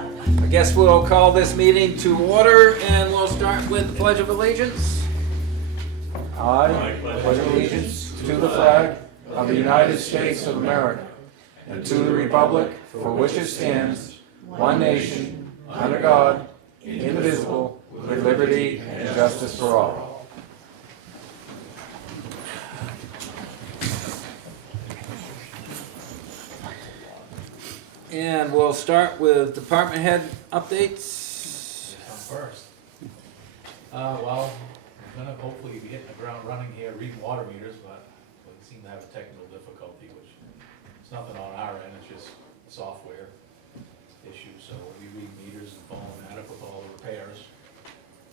I guess we'll call this meeting to order and we'll start with the Pledge of Allegiance. I pledge allegiance to the flag of the United States of America and to the republic for which it stands, one nation, under God, indivisible, with liberty and justice for all. And we'll start with department head updates. First. Well, we're gonna hopefully be hitting the ground running here, reading water meters, but we seem to have a technical difficulty, which it's nothing on our end, it's just software issue. So we read meters and following that up with all the repairs.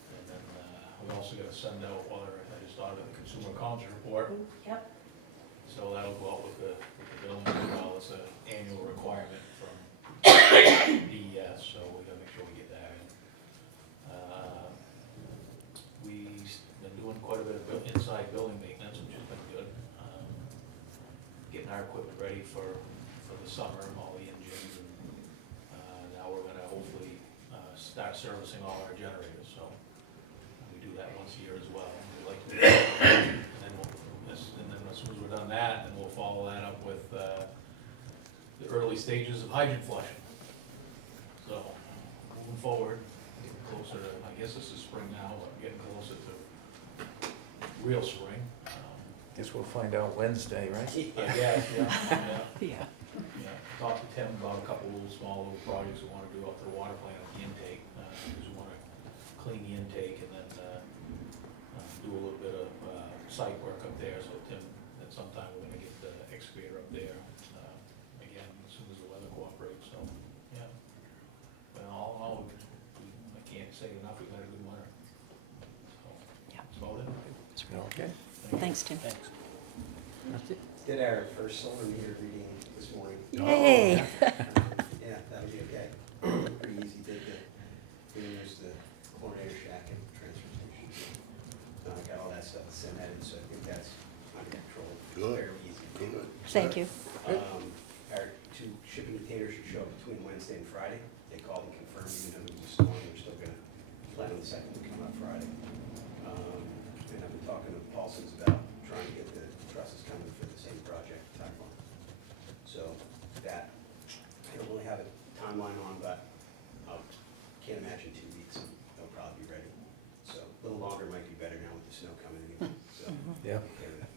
And then we also gotta send out, I just started the consumer comms report. Yep. So that'll go out with the billing as well. It's an annual requirement from DES, so we gotta make sure we get that in. We've been doing quite a bit of inside building maintenance, which has been good. Getting our equipment ready for the summer, all the engines, and now we're gonna hopefully start servicing all our generators, so we do that once a year as well. We like to do that. And then as soon as we're done that, then we'll follow that up with the early stages of hydrant flushing. So, moving forward, getting closer to, I guess this is spring now, but getting closer to real spring. Guess we'll find out Wednesday, right? I guess, yeah. Yeah. Talked to Tim about a couple little small projects we wanna do up to the water plant with the intake, because we wanna clean the intake and then, do a little bit of, site work up there, so Tim, at some time, we're gonna get the excavator up there, again, as soon as the weather cooperates, so, yeah. But all in all, I can't say enough, we've had a good winter. So, Yeah. that's about it. Okay. Thanks, Tim. Thanks. That's it. Did our first solar meter reading this morning. Yay! Yeah, that'll be okay. Pretty easy, did use the chlorinator shack and transfer station. Got all that stuff to send that in, so I think that's under control. Good. Fairly easy. Good. Thank you. Our two shipping containers should show up between Wednesday and Friday. They called and confirmed, even though it was a storm, we're still gonna plan on the second to come out Friday. And I've been talking to Paulson's about trying to get the trusses coming for the same project timeline. So that, I don't really have a timeline on, but I can't imagine 2 weeks, they'll probably be ready. So a little longer might be better now with the snow coming anyway, so. Yeah. okay with that.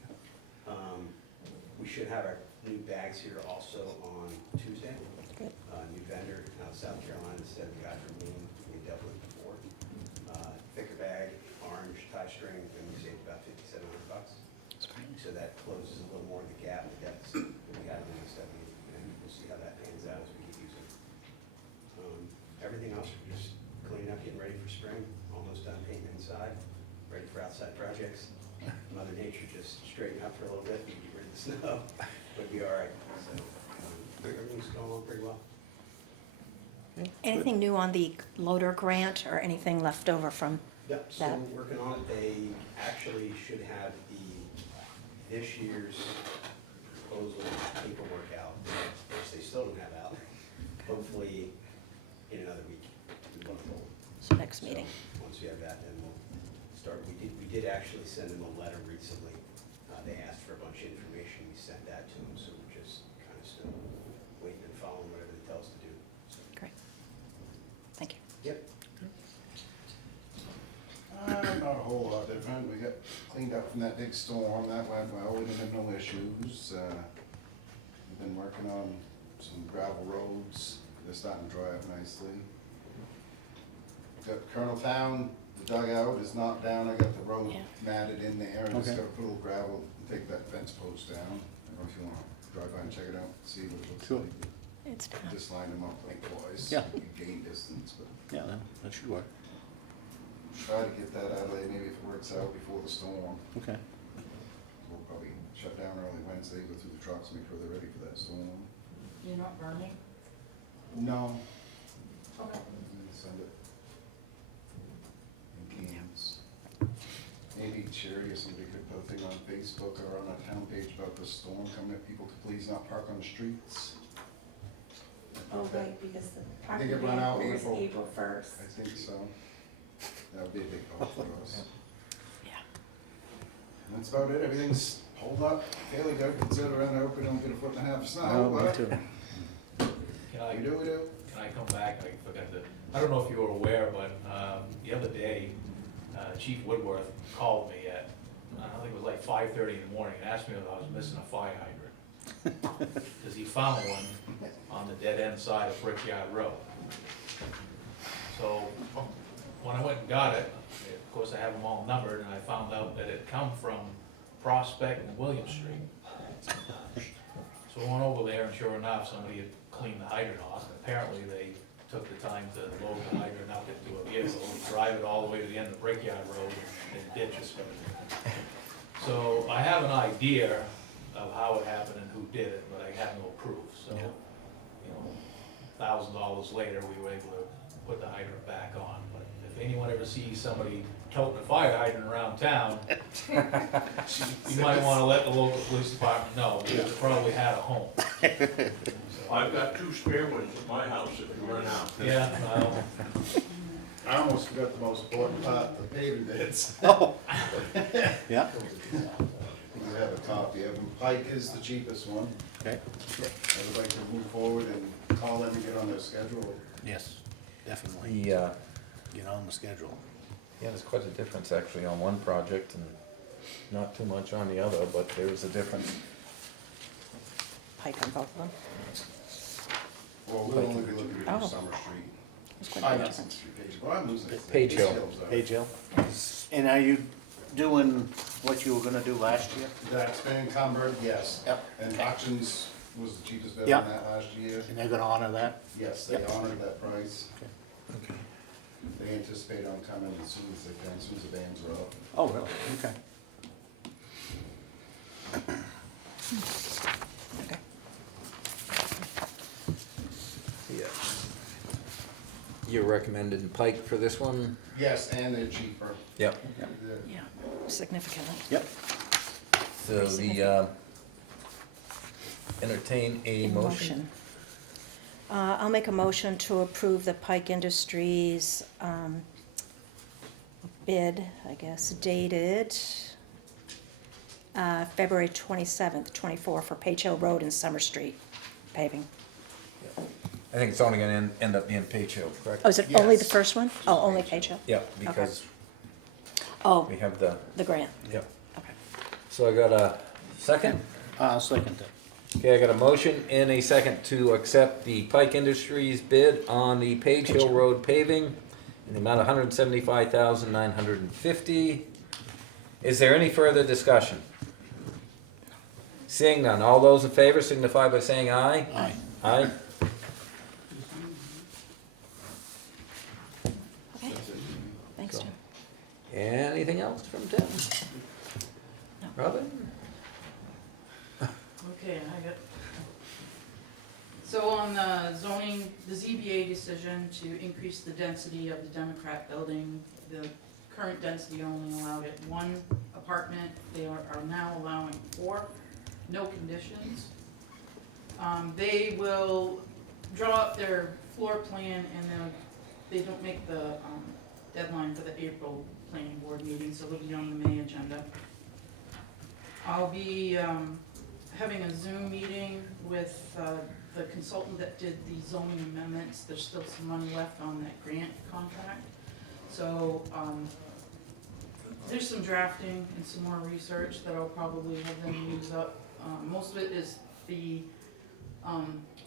We should have our new bags here also on Tuesday. Good. New vendor out of South Carolina instead of the guy from Maine we dealt with before. Thicker bag, orange tie string, and we saved about $5,700. So that closes a little more of the gap, the deficit that we had in the study, and we'll see how that pans out as we get using. Everything else, we're just cleaning up, getting ready for spring, almost done painting inside, ready for outside projects. Mother Nature just straighten up for a little bit, we get rid of the snow, but be all right. So everything's going along pretty well. Anything new on the loader grant or anything left over from? Yep, still That- working on it. They actually should have this year's proposal paperwork out, which they still don't have out. Hopefully in another week, we want to hold. So next meeting. Once we have that, then we'll start. We did actually send them a letter recently. They asked for a bunch of information. We sent that to them, so we're just kind of still waiting and following whatever they tell us to do. So, Great. Thank you. yep. Not a whole lot different. We got cleaned up from that big storm. That went well. We didn't have no issues. We've been working on some gravel roads. They're starting to dry up nicely. Got Colonel Town, the dugout is not down. I got the road Yeah. matted in there. And just Okay. got to put a little gravel and take that fence post down. I don't know if you want to drive by and check it out, see what it looks Sure. like. It's done. Just line them up lengthwise. Yeah. You gain distance, but. Yeah, that should work. Try to get that out of there, maybe if it works out before the storm. Okay. We'll probably shut down early Wednesday, go through the trucks, make sure they're ready for that storm. You're not burning? No. Okay. Send it in cans. Maybe Charity or somebody could put a thing on Facebook or on our town page about the storm coming up, people to please not park on the streets. Oh, right, because the I think parking it run out ban was April. April first. I think so. That would be a big help for us. Yeah. And that's about it. Everything's hold up fairly good considering. I hope we don't get a foot and a half of snow, No, me but too. Can I, we do. can I come back? I forgot to, I don't know if you were aware, but the other day, Chief Woodworth called me at, I think it was like 5:30 in the morning, and asked me if I was missing a fire hydrant. Because he found one on the dead end side of Brickyard Road. So when I went and got it, of course I have them all numbered, and I found out that it come from Prospect and William Street. So I went over there, and sure enough, somebody had cleaned the hydrant off, and apparently they took the time to load the hydrant up into a vehicle, drive it all the way to the end of Brickyard Road, and ditch it. So I have an idea of how it happened and who did it, but I have no proof, so, you know, $1,000 later, we were able to put the hydrant back on, but if anyone ever sees somebody toting a fire hydrant around town, you might wanna let the local police department know, because it probably had a home. So, I've got 2 spare ones at my house if you run out. yeah, well, I almost forgot the most important part, the paving bids. Yeah, You have a copy of them. Pike is the cheapest one. okay, I would like to move forward and call them and get on their schedule. yes, definitely, Yeah, get on the schedule. there's quite a difference actually on one project and not too much on the other, but there is a difference. Pike on both of them. Well, we'll only be looking to Oh. do Summer Street. There's quite a I bit got of Summer difference. Street page, well, I'm losing it. Page Hill. sorry. Hey, Jill, and are you doing what you were gonna do last year? That's been encumbered, yes. Yep. And Okay. auctions was the cheapest bid Yep. on that last year. And they're gonna honor that? Yes, they Yep. honored that price. Okay. They anticipate on coming as soon as they can, as soon as the bands are up. Oh, really? Okay. Okay. Yeah. You're recommending Pike for this one? Yes, and they're cheaper. Yep. The- Yeah, significantly. Yep, So entertain a motion. I'll make a motion to approve the Pike Industries bid, I guess, dated February 27th, 24 for Page Hill Road and Summer Street paving. I think it's only gonna end up being Page Hill, correct? Oh, is it only the Yes. first one? Oh, only Page Hill? Yeah, because Oh, we have the, the grant, yep. okay. So I got a second? I'll second it. Okay, I got a motion and a second to accept the Pike Industries bid on the Page Hill Road paving in the amount of $175,950. Is there any further discussion? Seeing none, all those in favor signify by saying aye. Aye. Aye. Okay, thanks, Jim. Anything else from Tim? No. Robin? Okay, I got, so on the zoning, the ZBA decision to increase the density of the Democrat building, the current density only allowed at 1 apartment, they are now allowing 4, no conditions. They will draw up their floor plan and then they don't make the deadline for the April planning board meeting, so it'll be on the May agenda. I'll be having a Zoom meeting with the consultant that did the zoning amendments. There's still some money left on that grant contract. So there's some drafting and some more research that I'll probably have them use up. Most of it is the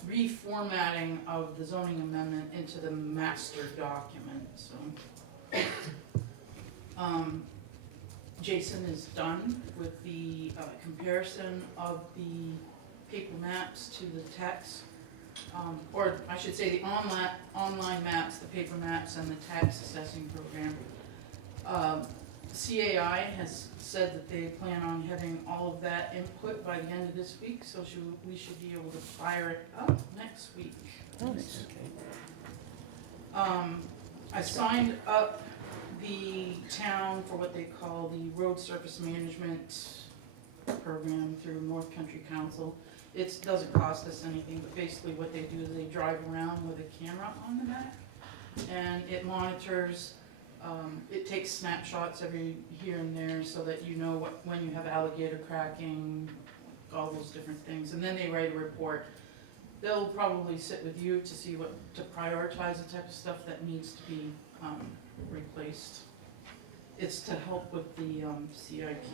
reformatting of the zoning amendment into the master document, so. Jason is done with the comparison of the paper maps to the text. Or I should say the online maps, the paper maps and the tax assessing program. CAI has said that they plan on having all of that input by the end of this week, so we should be able to fire it up next week. Nice. I signed up the town for what they call the road surface management program through North Country Council. It doesn't cost us anything, but basically what they do is they drive around with a camera on the back, and it monitors, it takes snapshots every here and there so that you know when you have alligator cracking, all those different things, and then they write a report. They'll probably sit with you to see to prioritize the type of stuff that needs to be replaced. It's to help with the CIP.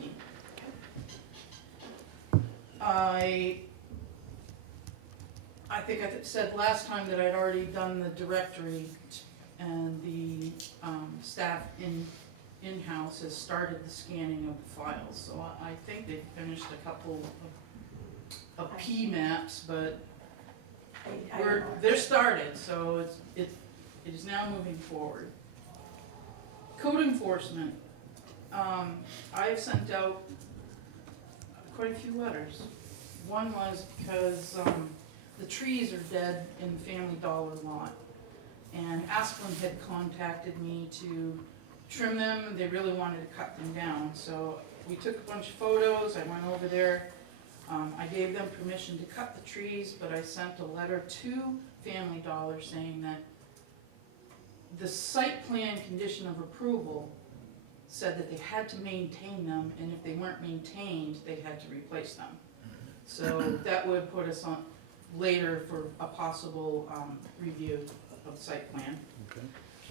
I think I said last time that I'd already done the directory, and the staff in-house has started the scanning of the files. So I think they've finished a couple of P maps, but they're started, so it is now moving forward. Code enforcement. I have sent out quite a few letters. One was because the trees are dead in the Family Dollar lot, and Asplin had contacted me to trim them. They really wanted to cut them down, so we took a bunch of photos. I went over there. I gave them permission to cut the trees, but I sent a letter to Family Dollar saying that the site plan condition of approval said that they had to maintain them, and if they weren't maintained, they had to replace them. So that would put us on later for a possible review of the site plan. Okay.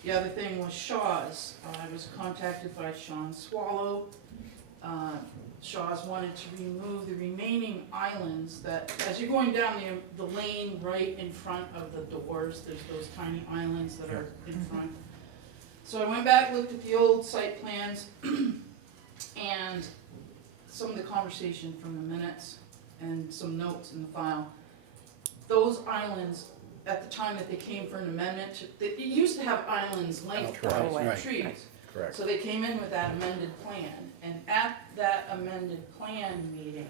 The other thing was Shaw's. I was contacted by Sean Swallow. Shaw's wanted to remove the remaining islands that, as you're going down the lane right in front of the doors, there's those tiny islands that are in front. So I went back, looked at the old site plans, and some of the conversation from the minutes, and some notes in the file. Those islands, at the time that they came for an amendment, it used to have islands lengthwise Right, with trees. Correct. So they came in with that amended plan, and at that amended plan meeting,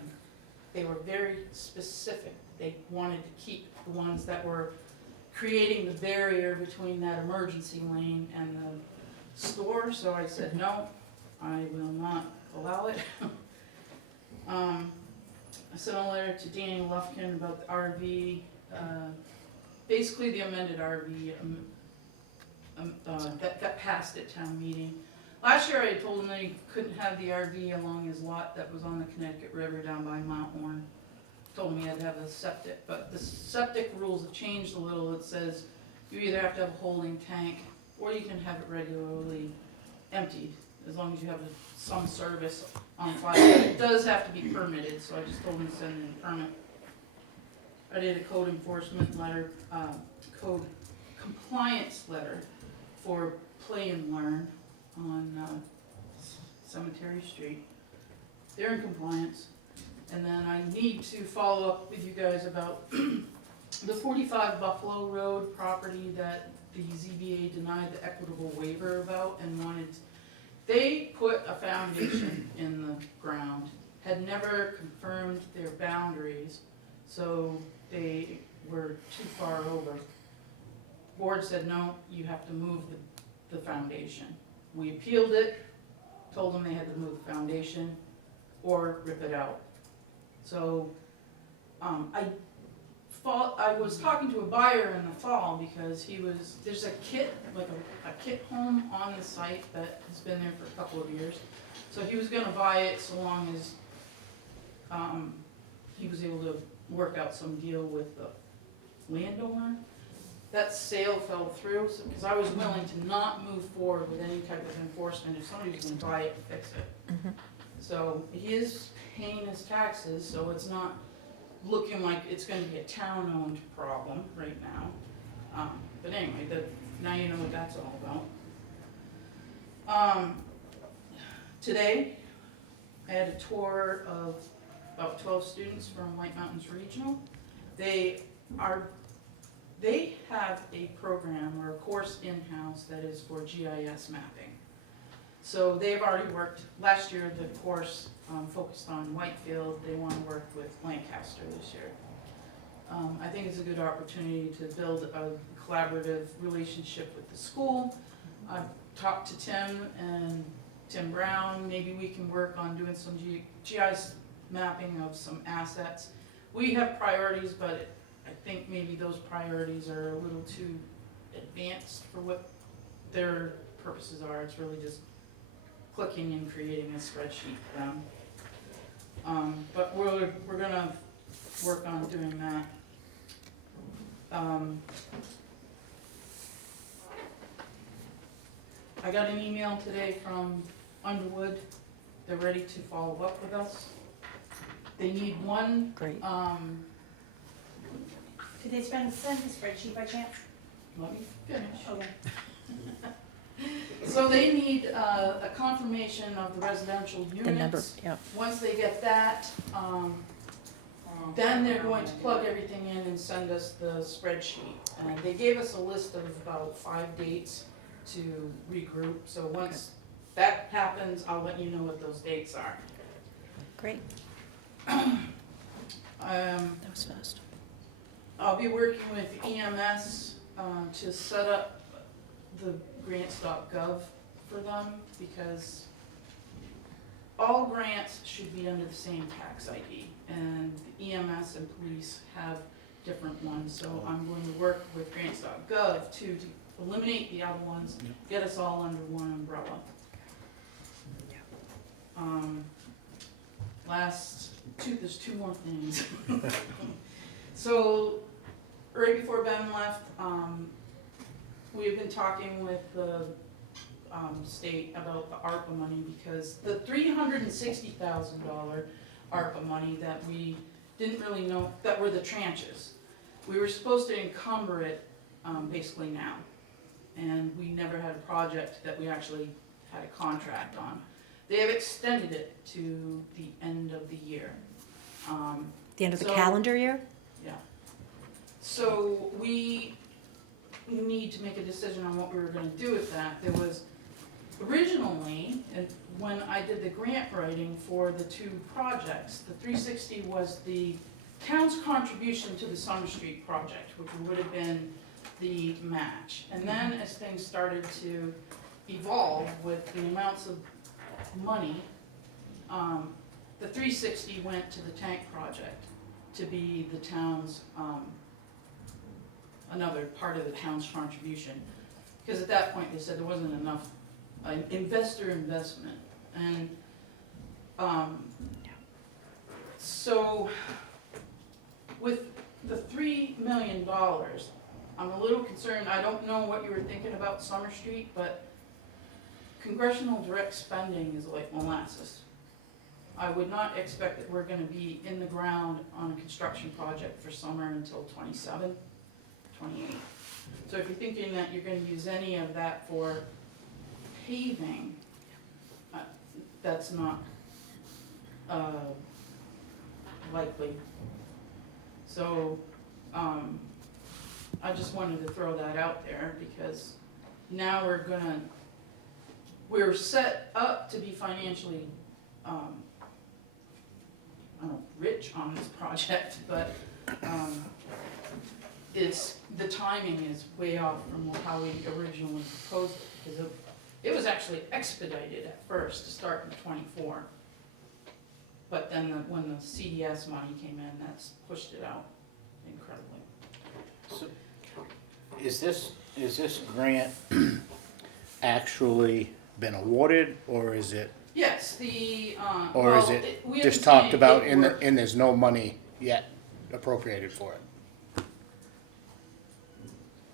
they were very specific. They wanted to keep the ones that were creating the barrier between that emergency lane and the store, so I said, no, I will not allow it. I sent a letter to Danny Lufkin about the RV, basically the amended RV that passed at town meeting. Last year I had told him that he couldn't have the RV along his lot that was on the Connecticut River down by Mount Horn. Told him he had to have a septic, but the septic rules have changed a little. It says you either have to have a holding tank or you can have it regularly emptied, as long as you have some service on file. It does have to be permitted, so I just told him to send in a permit. I did a code enforcement letter, code compliance letter for Play and Learn on Cemetery Street. They're in compliance. And then I need to follow up with you guys about the 45 Buffalo Road property that the ZBA denied the equitable waiver about and wanted. They put a foundation in the ground, had never confirmed their boundaries, so they were too far over. Board said, no, you have to move the foundation. We appealed it, told them they had to move the foundation or rip it out. So I was talking to a buyer in the fall because there's a kit, like a kit home on the site that has been there for a couple of years. So he was gonna buy it so long as he was able to work out some deal with the landowner. That sale fell through, because I was willing to not move forward with any type of enforcement if somebody was gonna buy it and fix it. So he is paying his taxes, so it's not looking like it's gonna be a town-owned problem right now. But anyway, now you know what that's all about. Today, I had a tour of about 12 students from White Mountains Regional. They have a program or a course in-house that is for GIS mapping. So they've already worked, last year the course focused on Whitefield. They want to work with Lancaster this year. I think it's a good opportunity to build a collaborative relationship with the school. I've talked to Tim Brown. Maybe we can work on doing some GIS mapping of some assets. we have priorities, but I think maybe those priorities are a little too advanced for what their purposes are. It's really just clicking and creating a spreadsheet for them. But we're gonna work on doing that. I got an email today from Underwood. They're ready to follow up with us. They need one, Great. Did they send the spreadsheet by chance? let me finish. Okay. So they need a confirmation of the residential The number, units. yeah. Once they get that, then they're going to plug everything in and send us the spreadsheet. And they gave us a list of about 5 dates to regroup, so once that happens, I'll let you know what those dates are. Great, Um, that was fast. I'll be working with EMS to set up the grants.gov for them, because all grants should be under the same tax ID, and the EMS and police have different ones, so I'm going to work with grants.gov to eliminate the other ones, get us all under one umbrella. There's two more things. So, right before Ben left, we've been talking with the state about the ARPA money, because the $360,000 ARPA money that we didn't really know, that were the tranches, we were supposed to encumber it basically now. And we never had a project that we actually had a contract on. They have extended it to the end of the year. The end of the So- calendar year? Yeah. So we need to make a decision on what we were gonna do with that. There was originally, and when I did the grant writing for the 2 projects, the 360 was the town's contribution to the Summer Street project, which would have been the match. And then as things started to evolve with the amounts of money, the 360 went to the tank project to be the town's, another part of the town's contribution. Because at that point, they said there wasn't enough investor investment. And so with the $3 million, I'm a little concerned. I don't know what you were thinking about Summer Street, but congressional direct spending is like molasses. I would not expect that we're gonna be in the ground on a construction project for summer until 27, 28. So if you're thinking that you're gonna use any of that for paving, that's not likely. So, I just wanted to throw that out there, because now we're set up to be financially, rich on this project, but, the timing is way off from how we originally proposed it, because it was actually expedited at first to start in '24. But then when the CDS money came in, that's pushed it out incredibly. So, is this grant actually been awarded, or is it, Yes, the, or is it we just haven't seen talked about any and paperwork. there's no money yet appropriated for it?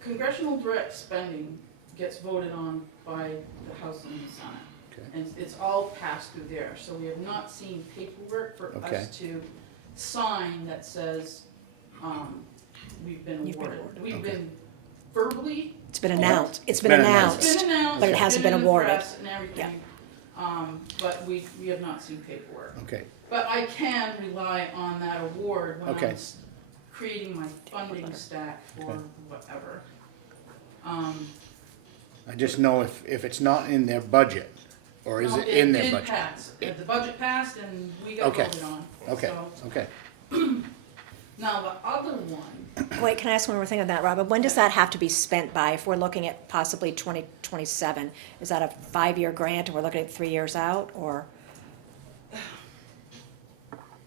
Congressional direct spending gets voted on by the House and the Senate. Okay. And it's all passed through there, so we have not seen paperwork for Okay. us to sign that says, we've been You've been awarded. awarded. We've Okay. been verbally, It's been announced, it's been been it's announced. been announced, But it it's hasn't been been in the awarded. press and everything. But we have not seen paperwork. Okay, But I can rely on that award when Okay. I'm creating my funding stack for Okay. whatever. I just know if it's not in their budget, or is No, it in their did budget? pass. The budget passed and we got Okay. voted on. Okay, So, okay. now the other one, Wait, can I ask one more thing on that, Robert? When does that have to be spent by, if we're looking at possibly 2027? Is that a 5-year grant, and we're looking at 3 years out, or?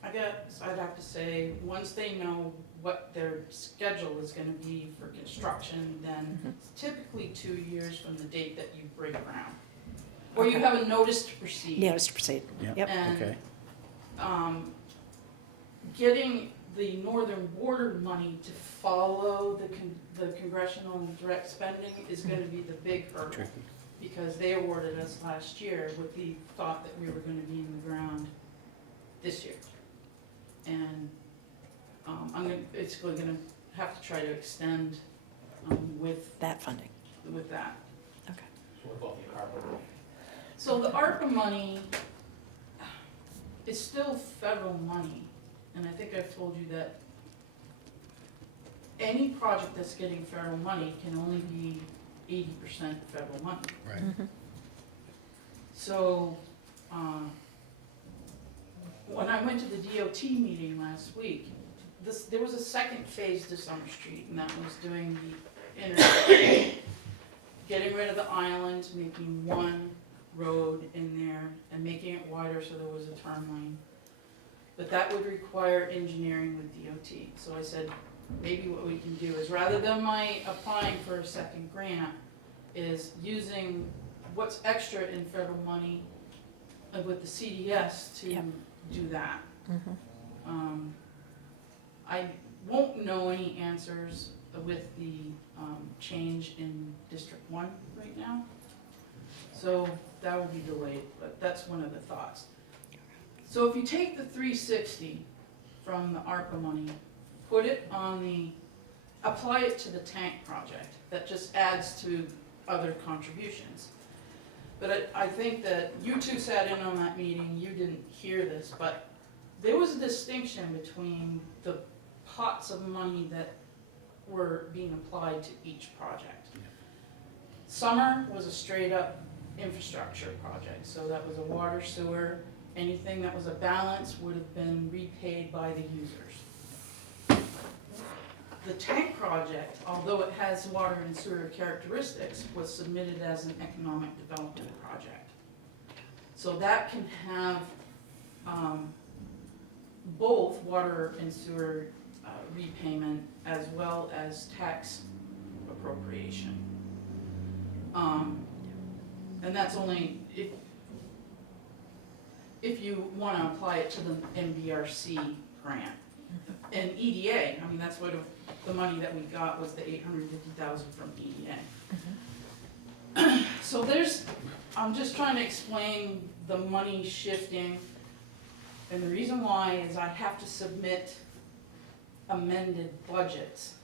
I yet, so I'd have to say, once they know what their schedule is gonna be for construction, then it's typically 2 years from the date that you break ground. Or you Okay. have a notice to proceed. Notice to proceed. Yep. And, Okay. Getting the northern border money to follow the congressional direct spending is gonna be the big hurdle. Tricky. Because they awarded us last year with the thought that we were gonna be in the ground this year. And, I'm basically gonna have to try to extend, with That funding. that. Okay. So what about the ARPA? So the ARPA money is still federal money, and I think I've told you that any project that's getting federal money can only be 80% federal money. Right. So, when I went to the DOT meeting last week, there was a second phase to Summer Street, and that was doing the inner, getting rid of the island, making one road in there, and making it wider so there was a turn lane. But that would require engineering with DOT, so I said, maybe what we can do is, rather than my applying for a second grant, is using what's extra in federal money with the CDS to Yep. do that. Mhm. I won't know any answers with the change in District 1 right now, so that will be delayed, but that's one of the thoughts. So if you take the 360 from the ARPA money, put it on apply it to the tank project, that just adds to other contributions. But I think that you two sat in on that meeting, you didn't hear this, but there was a distinction between the pots of money that were being applied to each project. Summer was a straight up infrastructure project, so that was a water, sewer, anything that was a balance would have been repaid by the users. The tank project, although it has water and sewer characteristics, was submitted as an economic development project. So that can have both water and sewer repayment as well as tax appropriation. And that's only if you want to apply it to the MBRC grant. And EDA, I mean, that's what the money that we got was the 850,000 from EDA. So I'm just trying to explain the money shifting, and the reason why is I have to submit amended budgets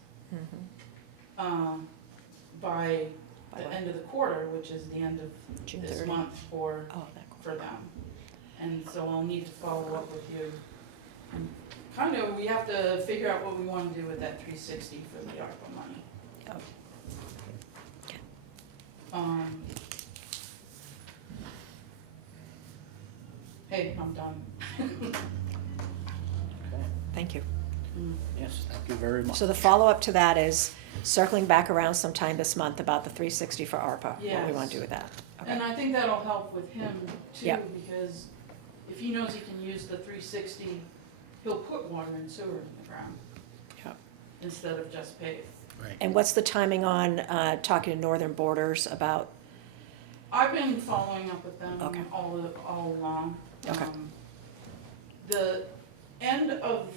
by the end of the quarter, which is the end of June this 30. month for Oh, that. them. And so I'll need to follow up with you. And kind of, we have to figure out what we want to do with that 360 for the ARPA money. Oh. Okay. Hey, I'm done. Okay. Thank you. Yes, thank you very much. So the follow-up to that is circling back around sometime this month about the 360 for ARPA, what we want Yes. to do with that. Okay. And I think that'll help with him too, Yeah. because if he knows he can use the 360, he'll put water and sewer in the ground Yep. instead of just pave. Right. And what's the timing on talking to Northern Borders about, I've been following up with them Okay. all along. Okay. The end of,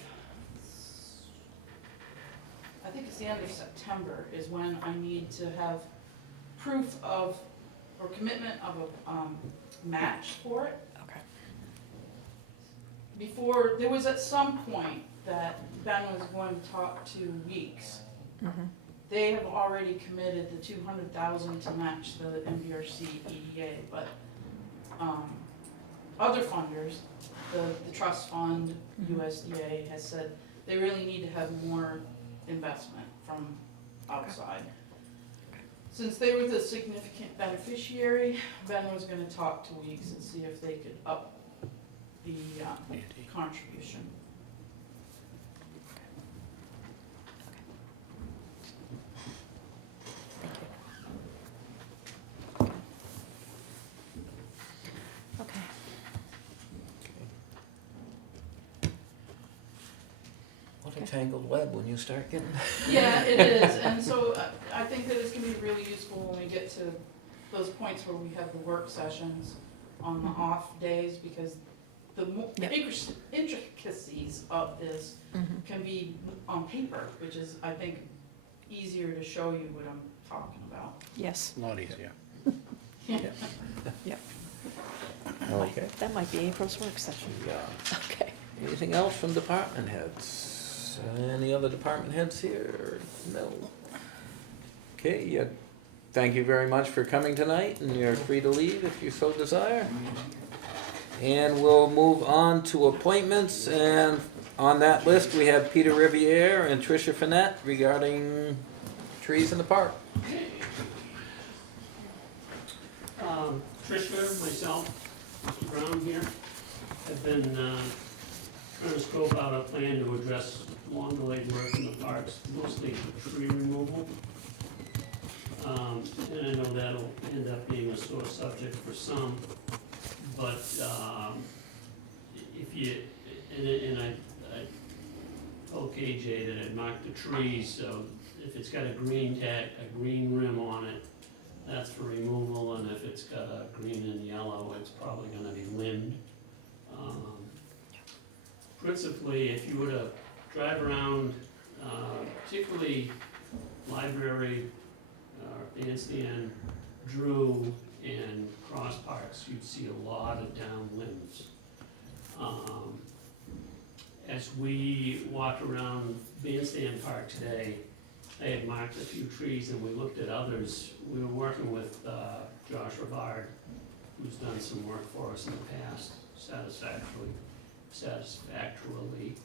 I think it's the end of September is when I need to have proof of, or commitment of a match for it. okay, Before, there was at some point that Ben was going to talk to Weeks. mhm, They have already committed the 200,000 to match the MBRC EDA, but, other funders, the trust fund, USDA has said they really need to have more investment from outside. Since they were the significant beneficiary, Ben was gonna talk to Weeks and see if they could up the contribution. okay. a tangled web when you start getting. Yeah, it is, and so I think that it's gonna be really useful when we get to those points where we have the work sessions on the off days, because the Yep. intricacies of this Mhm. can be on paper, which is, I think, easier to show you what I'm talking about. Yes. A lot easier. Okay. That might be April's work session. Yeah. Okay. Anything else from department heads? Any other department heads here? No. Okay, yeah. Thank you very much for coming tonight, and you're free to leave if you so desire. And we'll move on to appointments, and on that list, we have Peter Riviere and Tricia Finette regarding trees in the park. Tricia, myself, Mr. Brown here, have been trying to scope out a plan to address long delayed work in the parks, mostly tree removal. And I know that'll end up being a sore subject for some, but if you, and I told KJ that I'd mark the trees, so if it's got a green tag, a green rim on it, that's for removal, and if it's got a green and yellow, it's probably gonna be limbed. Principally, if you were to drive around, particularly library, bandstand, Drew, and Cross Parks, you'd see a lot of down limbs. As we walked around Bandstand Park today, I had marked a few trees and we looked at others. We were working with Josh Rivard, who's done some work for us in the past, satisfactorily.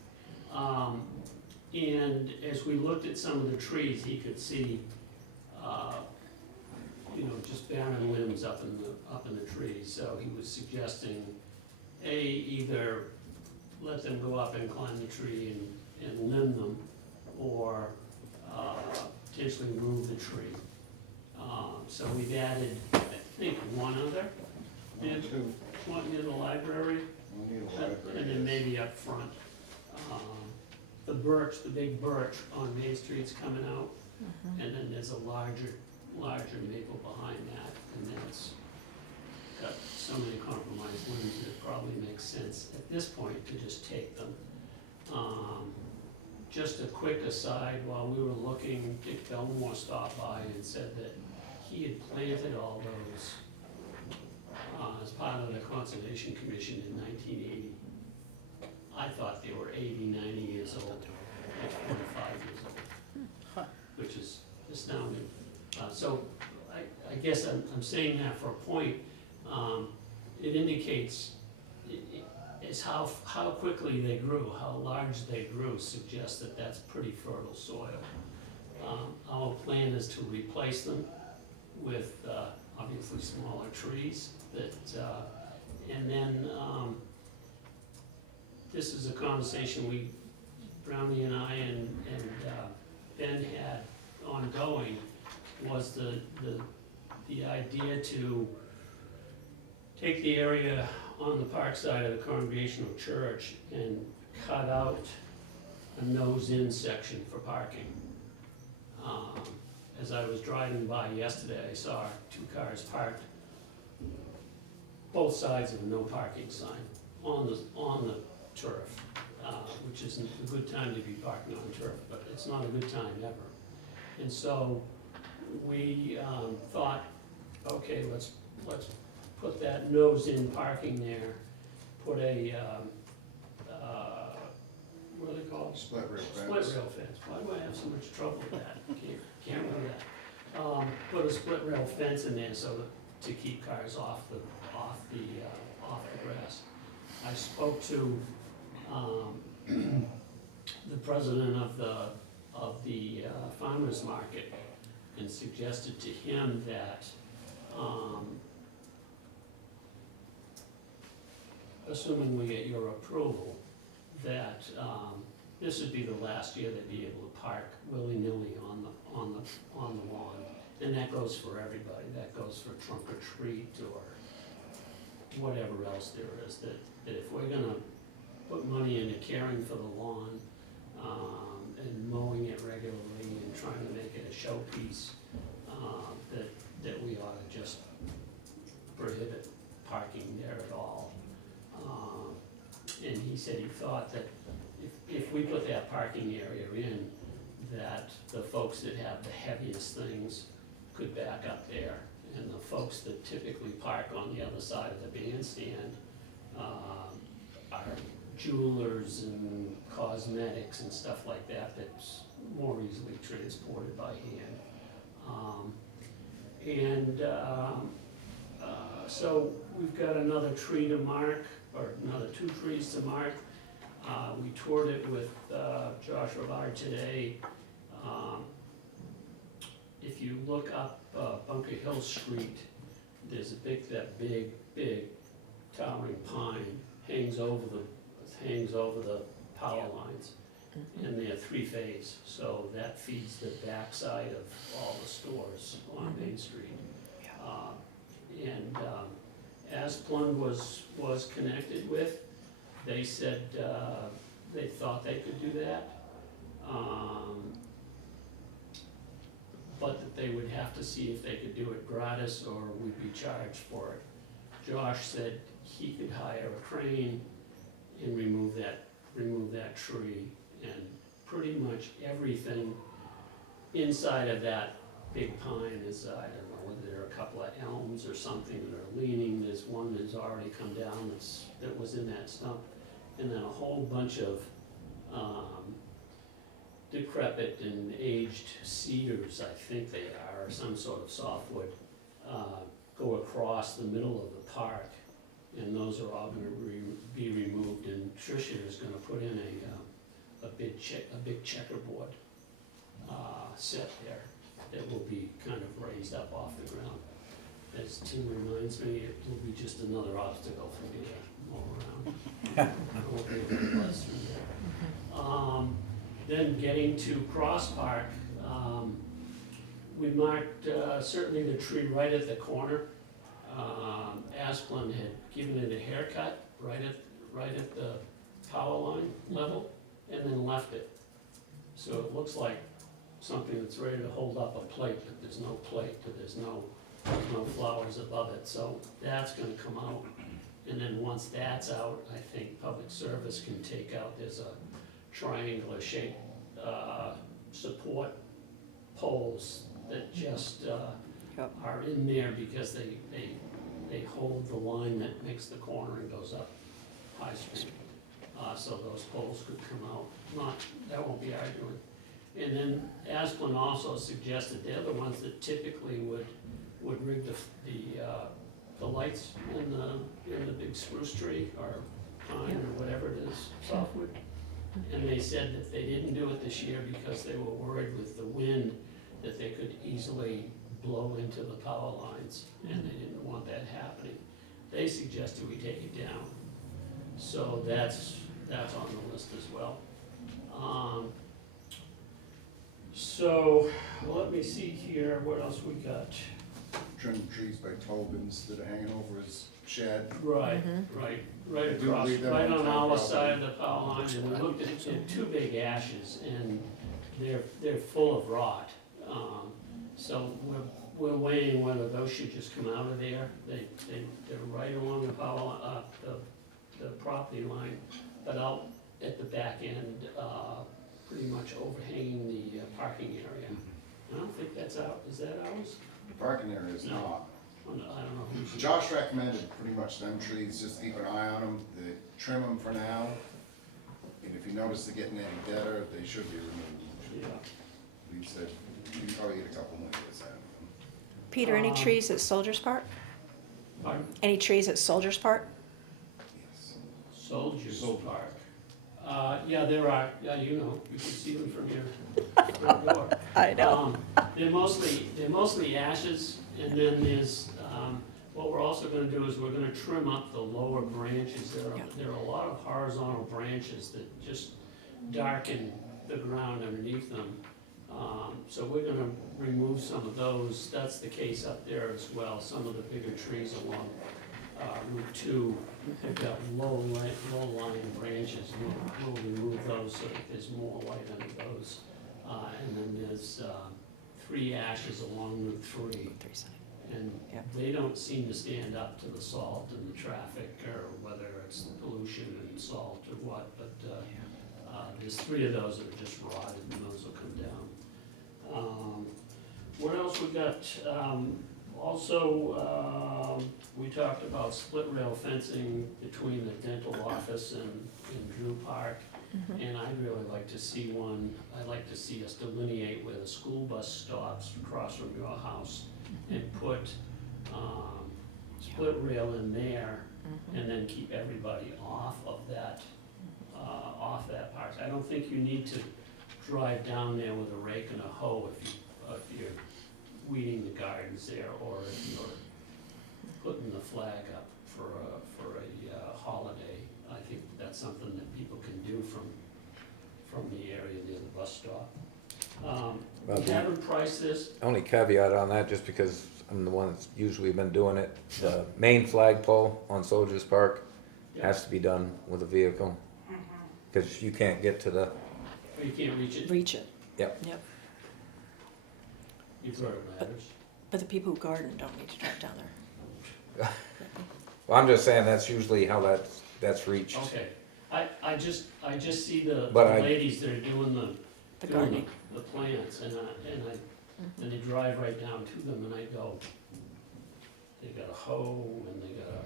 And as we looked at some of the trees, he could see, just barren limbs up in the trees. So he was suggesting, either let them go up and climb the tree and limb them, or potentially remove the tree. So we've added, I think, one other, one near the library, and then maybe up front. The birch, the big birch on Main Street's coming out, and then there's a larger maple behind that, and that's got so many compromised limbs that it probably makes sense at this point to just take them. Just a quick aside, while we were looking, Dick Belmore stopped by and said that he had planted all those as part of the Conservation Commission in 1980. I thought they were 80, 90 years old, like 45 years old, which is astounding. So I guess I'm saying that for a point. It indicates is how quickly they grew, how large they grew, suggests that that's pretty fertile soil. Our plan is to replace them with obviously smaller trees that, and then this is a conversation Brownie and I and Ben had ongoing, was the idea to take the area on the park side of the Congregational Church and cut out a nose-in section for parking. As I was driving by yesterday, I saw 2 cars parked both sides of a no parking sign on the turf, which isn't a good time to be parking on turf, but it's not a good time ever. And so we thought, okay, let's put that nose-in parking there, put a, what are they called? Split rail fence. Split rail fence. Why do I have so much trouble with that? Can't remember that. Put a split rail fence in there so to keep cars off the grass. I spoke to the president of the farmers market and suggested to him that assuming we get your approval, that this would be the last year they'd be able to park willy-nilly on the lawn. And that goes for everybody. That goes for trunk or treat or whatever else there is. That if we're gonna put money into caring for the lawn, and mowing it regularly and trying to make it a showpiece, that we ought to just prohibit parking there at all. And he said he thought that if we put that parking area in, that the folks that have the heaviest things could back up there. And the folks that typically park on the other side of the bandstand are jewelers and cosmetics and stuff like that, that's more easily transported by hand. So we've got another tree to mark, or another 2 trees to mark. We toured it with Josh Rivard today. If you look up Bunker Hill Street, there's that big towering pine hangs over the power lines. And they're 3-phase, so that feeds the backside of all the stores on Main Street. Asplund was connected with, they said they thought they could do that. But that they would have to see if they could do it gratis or we'd be charged for it. Josh said he could hire a crane and remove that tree, and pretty much everything inside of that big pine is, I don't know, whether there are a couple of elms or something that are leaning. There's one that's already come down that was in that stump, and then a whole bunch of decrepit and aged cedars, I think they are, or some sort of softwood, go across the middle of the park, and those are all gonna be removed, and Tricia is gonna put in a big checkerboard set there that will be kind of raised up off the ground. As Tim reminds me, it will be just another obstacle for me to mow around. I won't be able to buzz through there. Then getting to Cross Park, we marked certainly the tree right at the corner. Asplund had given it a haircut right at the power line level, and then left it. So it looks like something that's ready to hold up a plate, but there's no plate, but there's no flowers above it. So that's gonna come out. And then once that's out, I think Public Service can take out, there's a triangular shaped support poles that just are in there because they hold the line that makes the corner and goes up High Street. So those poles could come out, that won't be arguing. And then Asplund also suggested they're the ones that typically would rig the lights in the big spruce tree or pine or whatever it is, softwood. And they said that they didn't do it this year because they were worried with the wind that they could easily blow into the power lines, and they didn't want that happening. They suggested we take it down. So that's on the list as well. So let me see here, what else we got? Trim trees by Tobin's that are hanging over his shed. Right I do across, believe they're right on on town our property. side of the power line, and we looked at 2 big ashes, and they're full of rot. So we're weighing whether those should just come out of there. They're right along the power, the property line, but out at the back end, pretty much overhanging the parking area. I don't think that's out, is that ours? The parking area is No. not. I don't know who's. Josh recommended pretty much them trees, just keep an eye on them, they trim them for now. And if you notice they're getting any deader, they should be removed. Yeah. We said, you can probably get a couple more years out of them. Peter, any trees at Soldiers Park? Pardon? Any trees at Soldiers Park? Yes. Soldiers Park. Yeah, there are, you can see them from your front door. I know. They're mostly ashes, and then there's, what we're also gonna do is we're gonna trim up the lower branches. There are a lot of horizontal branches that just darken the ground underneath them. So we're gonna remove some of those. That's the case up there as well, some of the bigger trees along Route 2, they've got low-lying branches, we'll remove those so that there's more light under those. And then there's 3 ashes along Route 3. And Yep. they don't seem to stand up to the salt and the traffic, or whether it's pollution and salt or what, but there's 3 of those that are just rotted, and those will come down. What else we got? Also, we talked about split rail fencing between the dental office and Drew Park. And I'd really like to see one, I'd like to see us delineate where the school bus stops across from your house and put split rail in there, and then keep everybody off of that part. I don't think you need to drive down there with a rake and a hoe if you're weeding the gardens there, or if you're putting the flag up for a holiday. I think that's something that people can do from the area near the bus stop. We haven't priced this. Only caveat on that, just because I'm the one that's usually been doing it, the main flagpole on Soldiers Park has to be done with a vehicle, because you can't get to the, Or you can't reach it. Reach it. Yep. Yep. You've heard it matters. But the people who garden don't need to drive down there. well, I'm just saying that's usually how that's reached. Okay, I just see the But I- ladies that are doing The gardening. the plants, and they drive right down to them, and I go, they got a hoe, and they got a,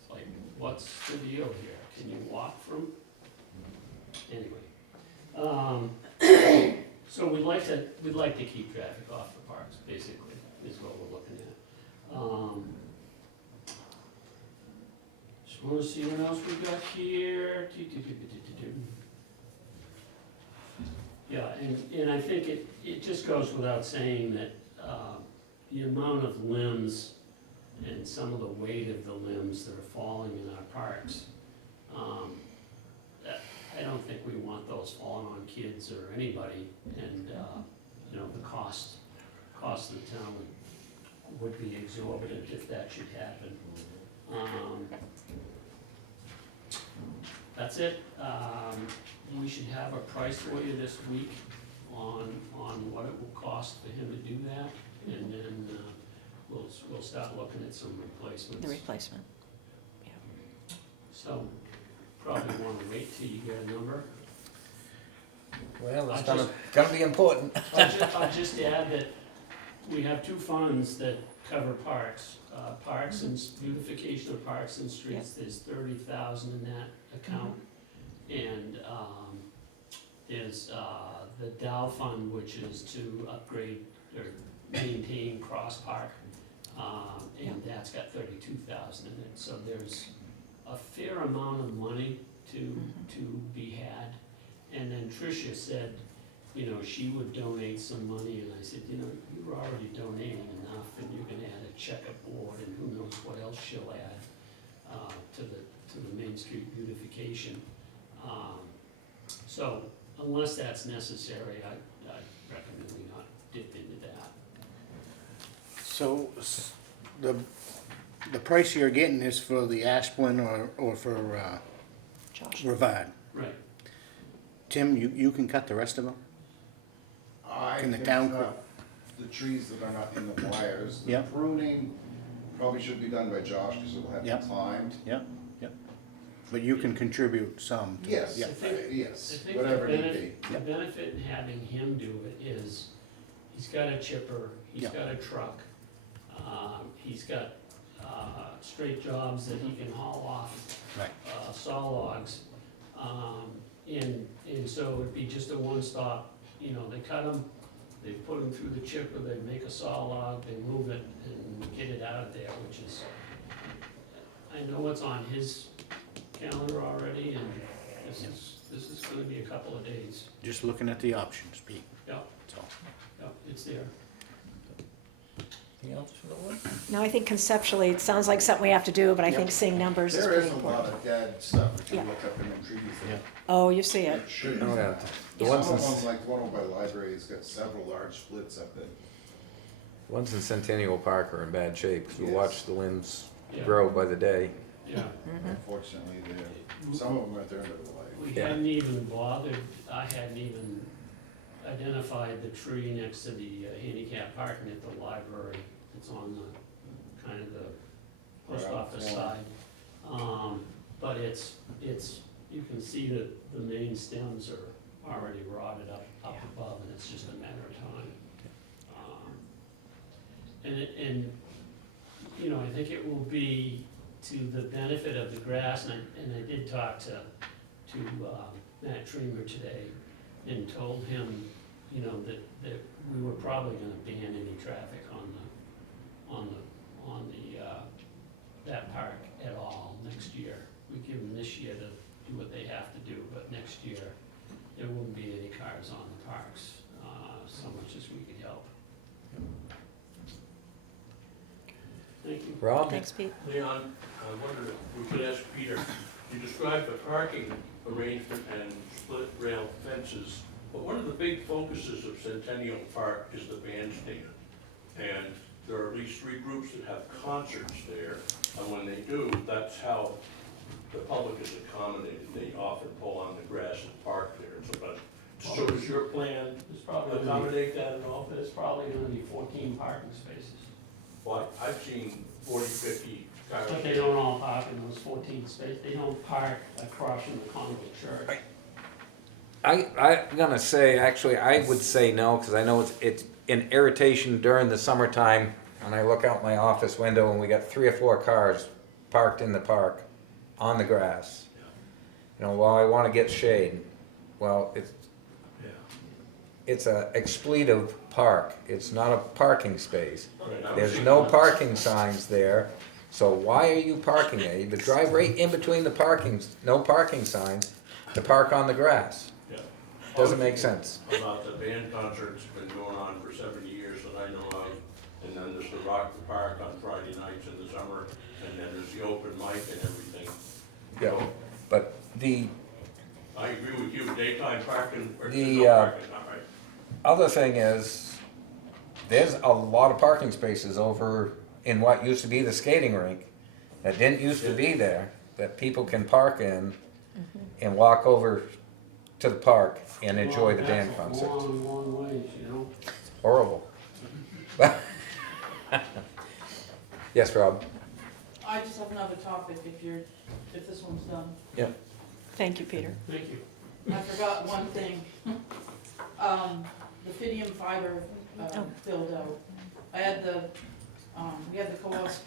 it's like, what's the deal here? Can you walk from? Anyway, so we'd like to keep traffic off the parks, basically, is what we're looking at. Just wanna see what else we got here. Yeah, and I think it just goes without saying that, the amount of limbs and some of the weight of the limbs that are falling in our parks, I don't think we want those falling on kids or anybody, and, the cost of the town would be exorbitant if that should happen. That's it. We should have a price for you this week on what it will cost for him to do that, and then we'll start looking at some replacements. The replacement. So, probably wanna wait till you get a number. Well, it's I just- gonna be important. I'll just add that we have 2 funds that cover parks. Parks and beautification of parks and streets, there's 30,000 in that account. And there's the Dow Fund, which is to upgrade or maintain Cross Park, and that's got 32,000 in it. So there's a fair amount of money to be had. And then Tricia said, she would donate some money, and I said, you were already donating enough, and you're gonna add a checkerboard, and who knows what else she'll add to the Main Street beautification. So unless that's necessary, I recommend we not dip into that. So, the price you're getting is for the Asplin or for Josh. Ravad? Right. Tim, you can cut the rest of them? I Can the think, town- the trees that are not in the wires, the Yep. pruning probably should be done by Josh, because it will have to Yep. be climbed. Yep. But you can contribute some to it. Yes, I think- yes, I think whatever the need be. benefit in having him do it is, he's got a chipper, he's Yeah. got a truck, he's got straight jobs that he can haul off Right. saw logs. And so it'd be just a one-stop, they cut them, they put them through the chipper, they make a saw log, they move it and get it out of there, which is, I know what's on his calendar already, and this is gonna be a couple of days. Just looking at the options, Pete, Yep, that's all. yep, it's there. Anything else from the board? No, I think conceptually, it sounds like something we have to do, but I think seeing numbers is There pretty is a important. lot of dead stuff if you Yeah. look up in the trees. Yeah. Oh, you see it. It should. Oh, yeah. The Some ones of in- them, like the one over by the library, has got several large splits up it. Ones in Centennial Park are in bad shape, because we Yes. watch the limbs Yeah. grow by the day. Yeah, Unfortunately, some of them are at their end of the life. we Yeah. hadn't even bothered, I hadn't even identified the tree next to the handicap parking at the library. It's on the, kind of the post Right out office front. side. But it's, you can see that the main stems are already rotted up above, and it's just a matter of time. And, you know, I think it will be to the benefit of the grass, and I did talk to Matt Tremer today, and told him, you know, that we were probably gonna ban any traffic on that park at all next year. We give them this year to do what they have to do, but next year, there wouldn't be any cars on the parks, so much as we could help. Thank you. Rob? Thanks, Pete. Leon, I wondered if we could ask Peter, you described the parking arrangement and split rail fences, but one of the big focuses of Centennial Park is the bandstand. And there are at least 3 groups that have concerts there, and when they do, that's how the public is accommodated. They often pull on the grass and park there. So does your plan There's probably gonna be, accommodate that at all? there's probably gonna be 14 parking spaces. Well, I've seen 40, 50 cars. But they don't all park in those 14 spaces, they don't park across from the Congo Church. I'm gonna say, actually, I would say no, because I know it's an irritation during the summertime, when I look out my office window and we got 3 or 4 cars parked in the park on the grass. You know, well, I wanna get shade. Well, Yeah. it's a expletive park, it's not a parking space. Right, I was There's thinking no that- parking signs there, so why are you parking there? You drive right in between the parkings, no parking signs, to park on the grass. Yeah. Doesn't make sense. About the band concert's been going on for 70 years that I know of, and then there's the Rock the Park on Friday nights in the summer, and then there's the open mic and everything. Yeah, So, but I agree with you, daytime parking versus The, no parking, all right. other thing is, there's a lot of parking spaces over in what used to be the skating rink that didn't used to be there, that people can park in and walk over to the park and enjoy the band That's concert. a long, long ways, you know? Horrible. Yes, Rob? I just have another topic if this one's done. Yep. Thank you, Peter. Thank you. I forgot one thing. The Fidium fiber filled out. I had we had the Coos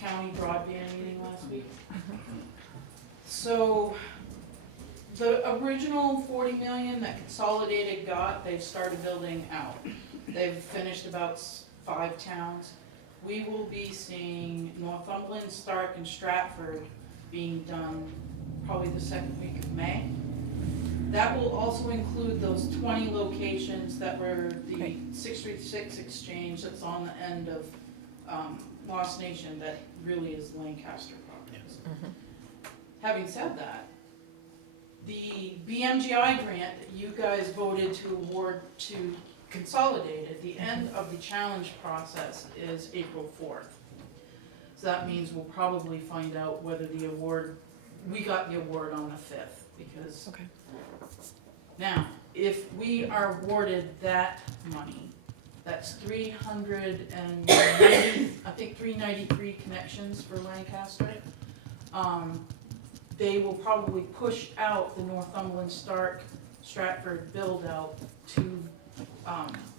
County broadband meeting last week. So, the original 40 million that Consolidated got, they've started building out. They've finished about 5 towns. We will be seeing Northumberland, Stark, and Stratford being done probably the second week of May. That will also include those 20 locations that were the Great. 636 exchange that's on the end of Lost Nation that really is Lancaster properties. Having said that, the BMGI grant that you guys voted to award to Consolidated, the end of the challenge process is April 4th. So that means we'll probably find out whether we got the award on the 5th, because Okay. now, if we are awarded that money, that's 393 connections for Lancaster. They will probably push out the Northumberland, Stark, Stratford build-out to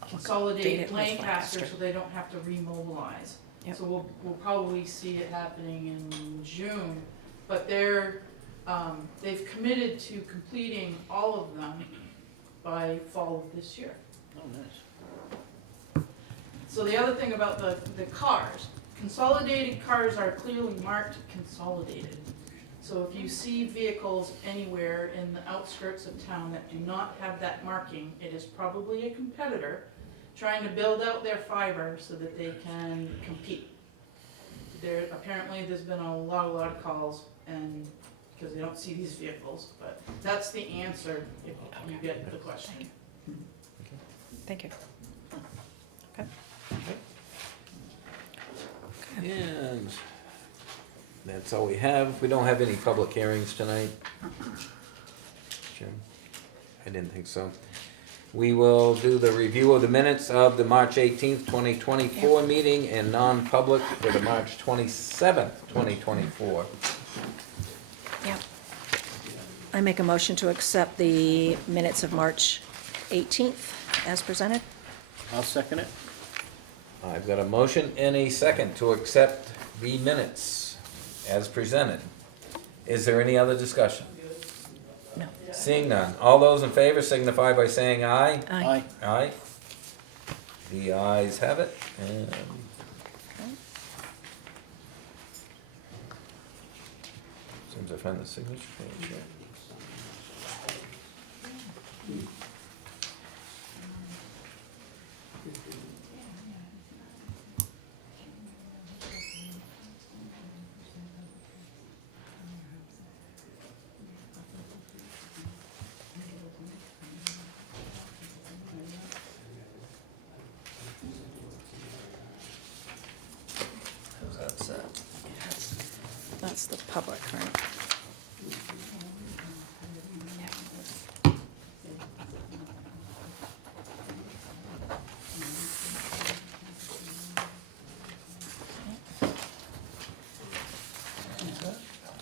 consolidate Update it with Lancaster Lancaster. so they don't have to remobilize. Yep. So we'll probably see it happening in June, but they've committed to completing all of them by fall of this year. Oh, nice. So the other thing about the cars, Consolidated cars are clearly marked Consolidated. So if you see vehicles anywhere in the outskirts of town that do not have that marking, it is probably a competitor trying to build out their fiber so that they can compete. Apparently there's been a lot of calls, and because they don't see these vehicles, but that's the answer if you get the question. Thank you. Okay. And that's all we have. We don't have any public hearings tonight. Jim? I didn't think so. We will do the review of the minutes of the March 18th, 2024 meeting and non-public for the March 27th, 2024. Yep. I make a motion to accept the minutes of March 18th as presented. I'll second it. I've got a motion and a second to accept the minutes as presented. Is there any other discussion? No. Seeing none. All those in favor signify by saying aye. Aye. Aye. The ayes have it, and Okay. as soon as I find the signature page here. That's That's the public, right?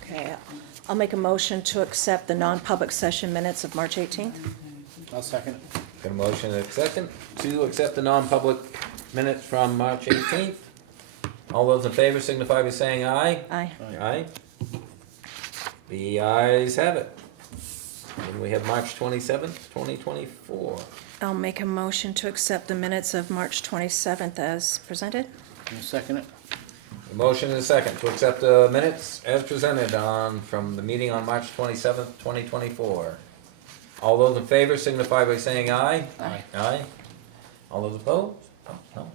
Okay, I'll make a motion to accept the non-public session minutes of March 18th. I'll second it. got a motion and a second to accept the non-public minutes from March 18th. All those in favor signify by saying aye. Aye. Aye. The ayes have it. And we have March 27th, 2024. I'll make a motion to accept the minutes of March 27th as presented. I'll second it. A motion and a second to accept the minutes as presented from the meeting on March 27th, 2024. All those in favor signify by saying aye. Aye. Aye. All those opposed? Oh, no.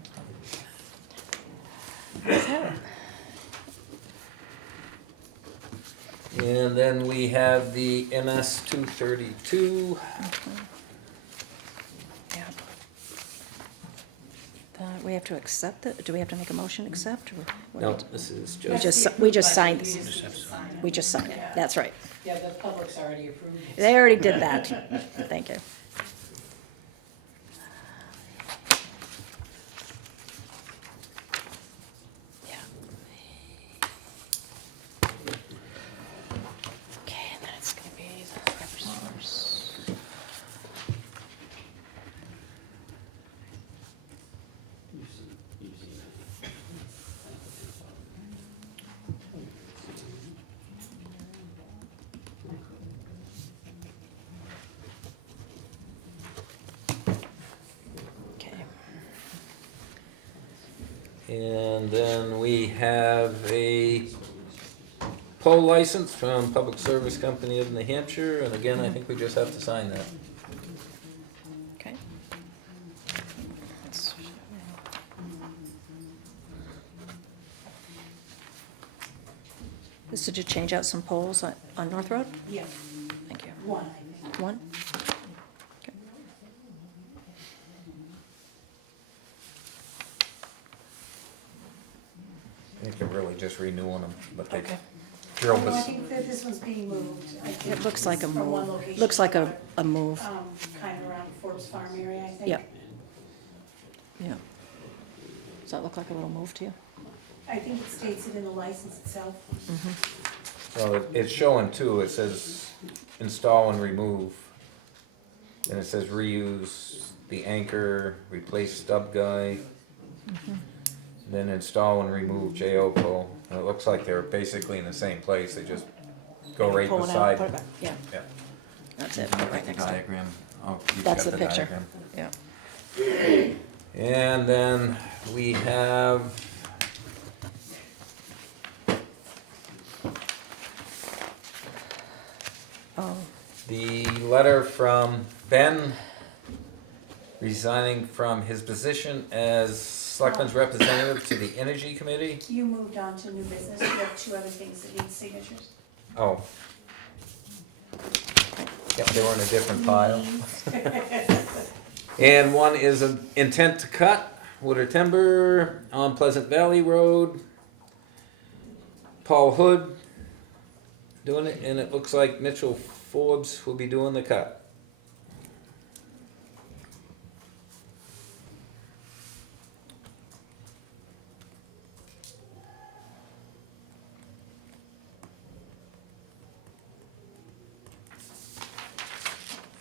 And then we have the MS 232. Yeah. We have to accept it? Do we have to make a motion to accept? Or what? No, this is We just, we just signed You this. just need to sign it. We just signed it. That's right. Yeah, the public's already approved it. They already did that. Thank you. Yeah. Okay, and then it's gonna be the Eversource. Okay. and then we have a poll license from Public Service Company of New Hampshire, and again, I think we just have to sign that. Okay. That's- This, did you change out some poles on North Road? Yeah, Thank you. one, I think. One? Okay. I think they're really just renewing them, but they Okay. drilled No, I us. think that this one's being moved. I think It looks like a from one move. location Looks like to a move. kind of around Forbes Farm area, I think. Yep. Yeah. Does that look like a little move to you? I think it states it in the license itself. Well, it's showing two, it says install and remove. And it says reuse the anchor, replace stub guy. Then install and remove JO pole. And it looks like they're basically in the same place, they just go right Pull it out, beside. put it back. Yeah, Yeah. that's it, right next to it. Diagram. Oh, you've That's got the picture. diagram. Yeah. And then we have Oh, the letter from Ben resigning from his position as Selectman's representative to the Energy Committee. You moved on to new business. You have two other things that need signatures. Oh. Yep, they were in a different pile. And one is an intent to cut wood or timber on Pleasant Valley Road. Paul Hood doing it, and it looks like Mitchell Forbes will be doing the cut.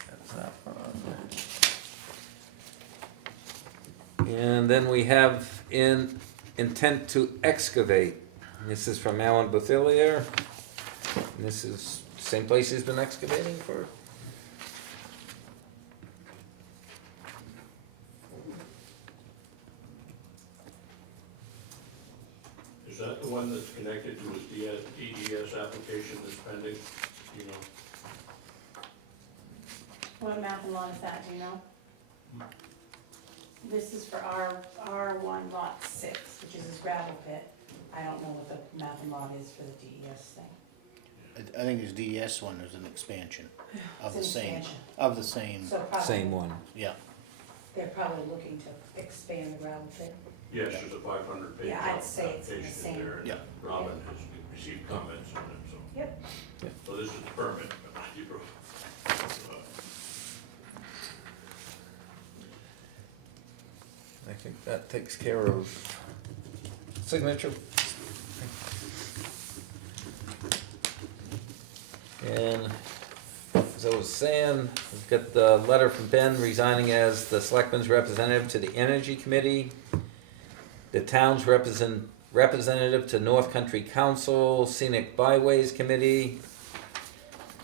That's that one. And then we have intent to excavate. This is from Alan Bethelier. And this is same place he's been excavating for. Is that the one that's connected to his DES application that's pending, you know? What map and lot is that, do you know? This is for R1 lot 6, which is his gravel pit. I don't know what the map and lot is for the DES thing. I think his DES one is an expansion of the It's an same, expansion. of the same, So probably, Same one. yeah. they're probably looking to expand the gravel pit. Yes, there's a 500-page Yeah, I'd say it's in the application same- there, and Yeah. Robin has received comments on it, so. Yep. So this is the permit, but not the approval. I think that takes care of signature. And as I was saying, we've got the letter from Ben resigning as the selectman's representative to the Energy Committee, the town's representative to North Country Council, Scenic Byways Committee.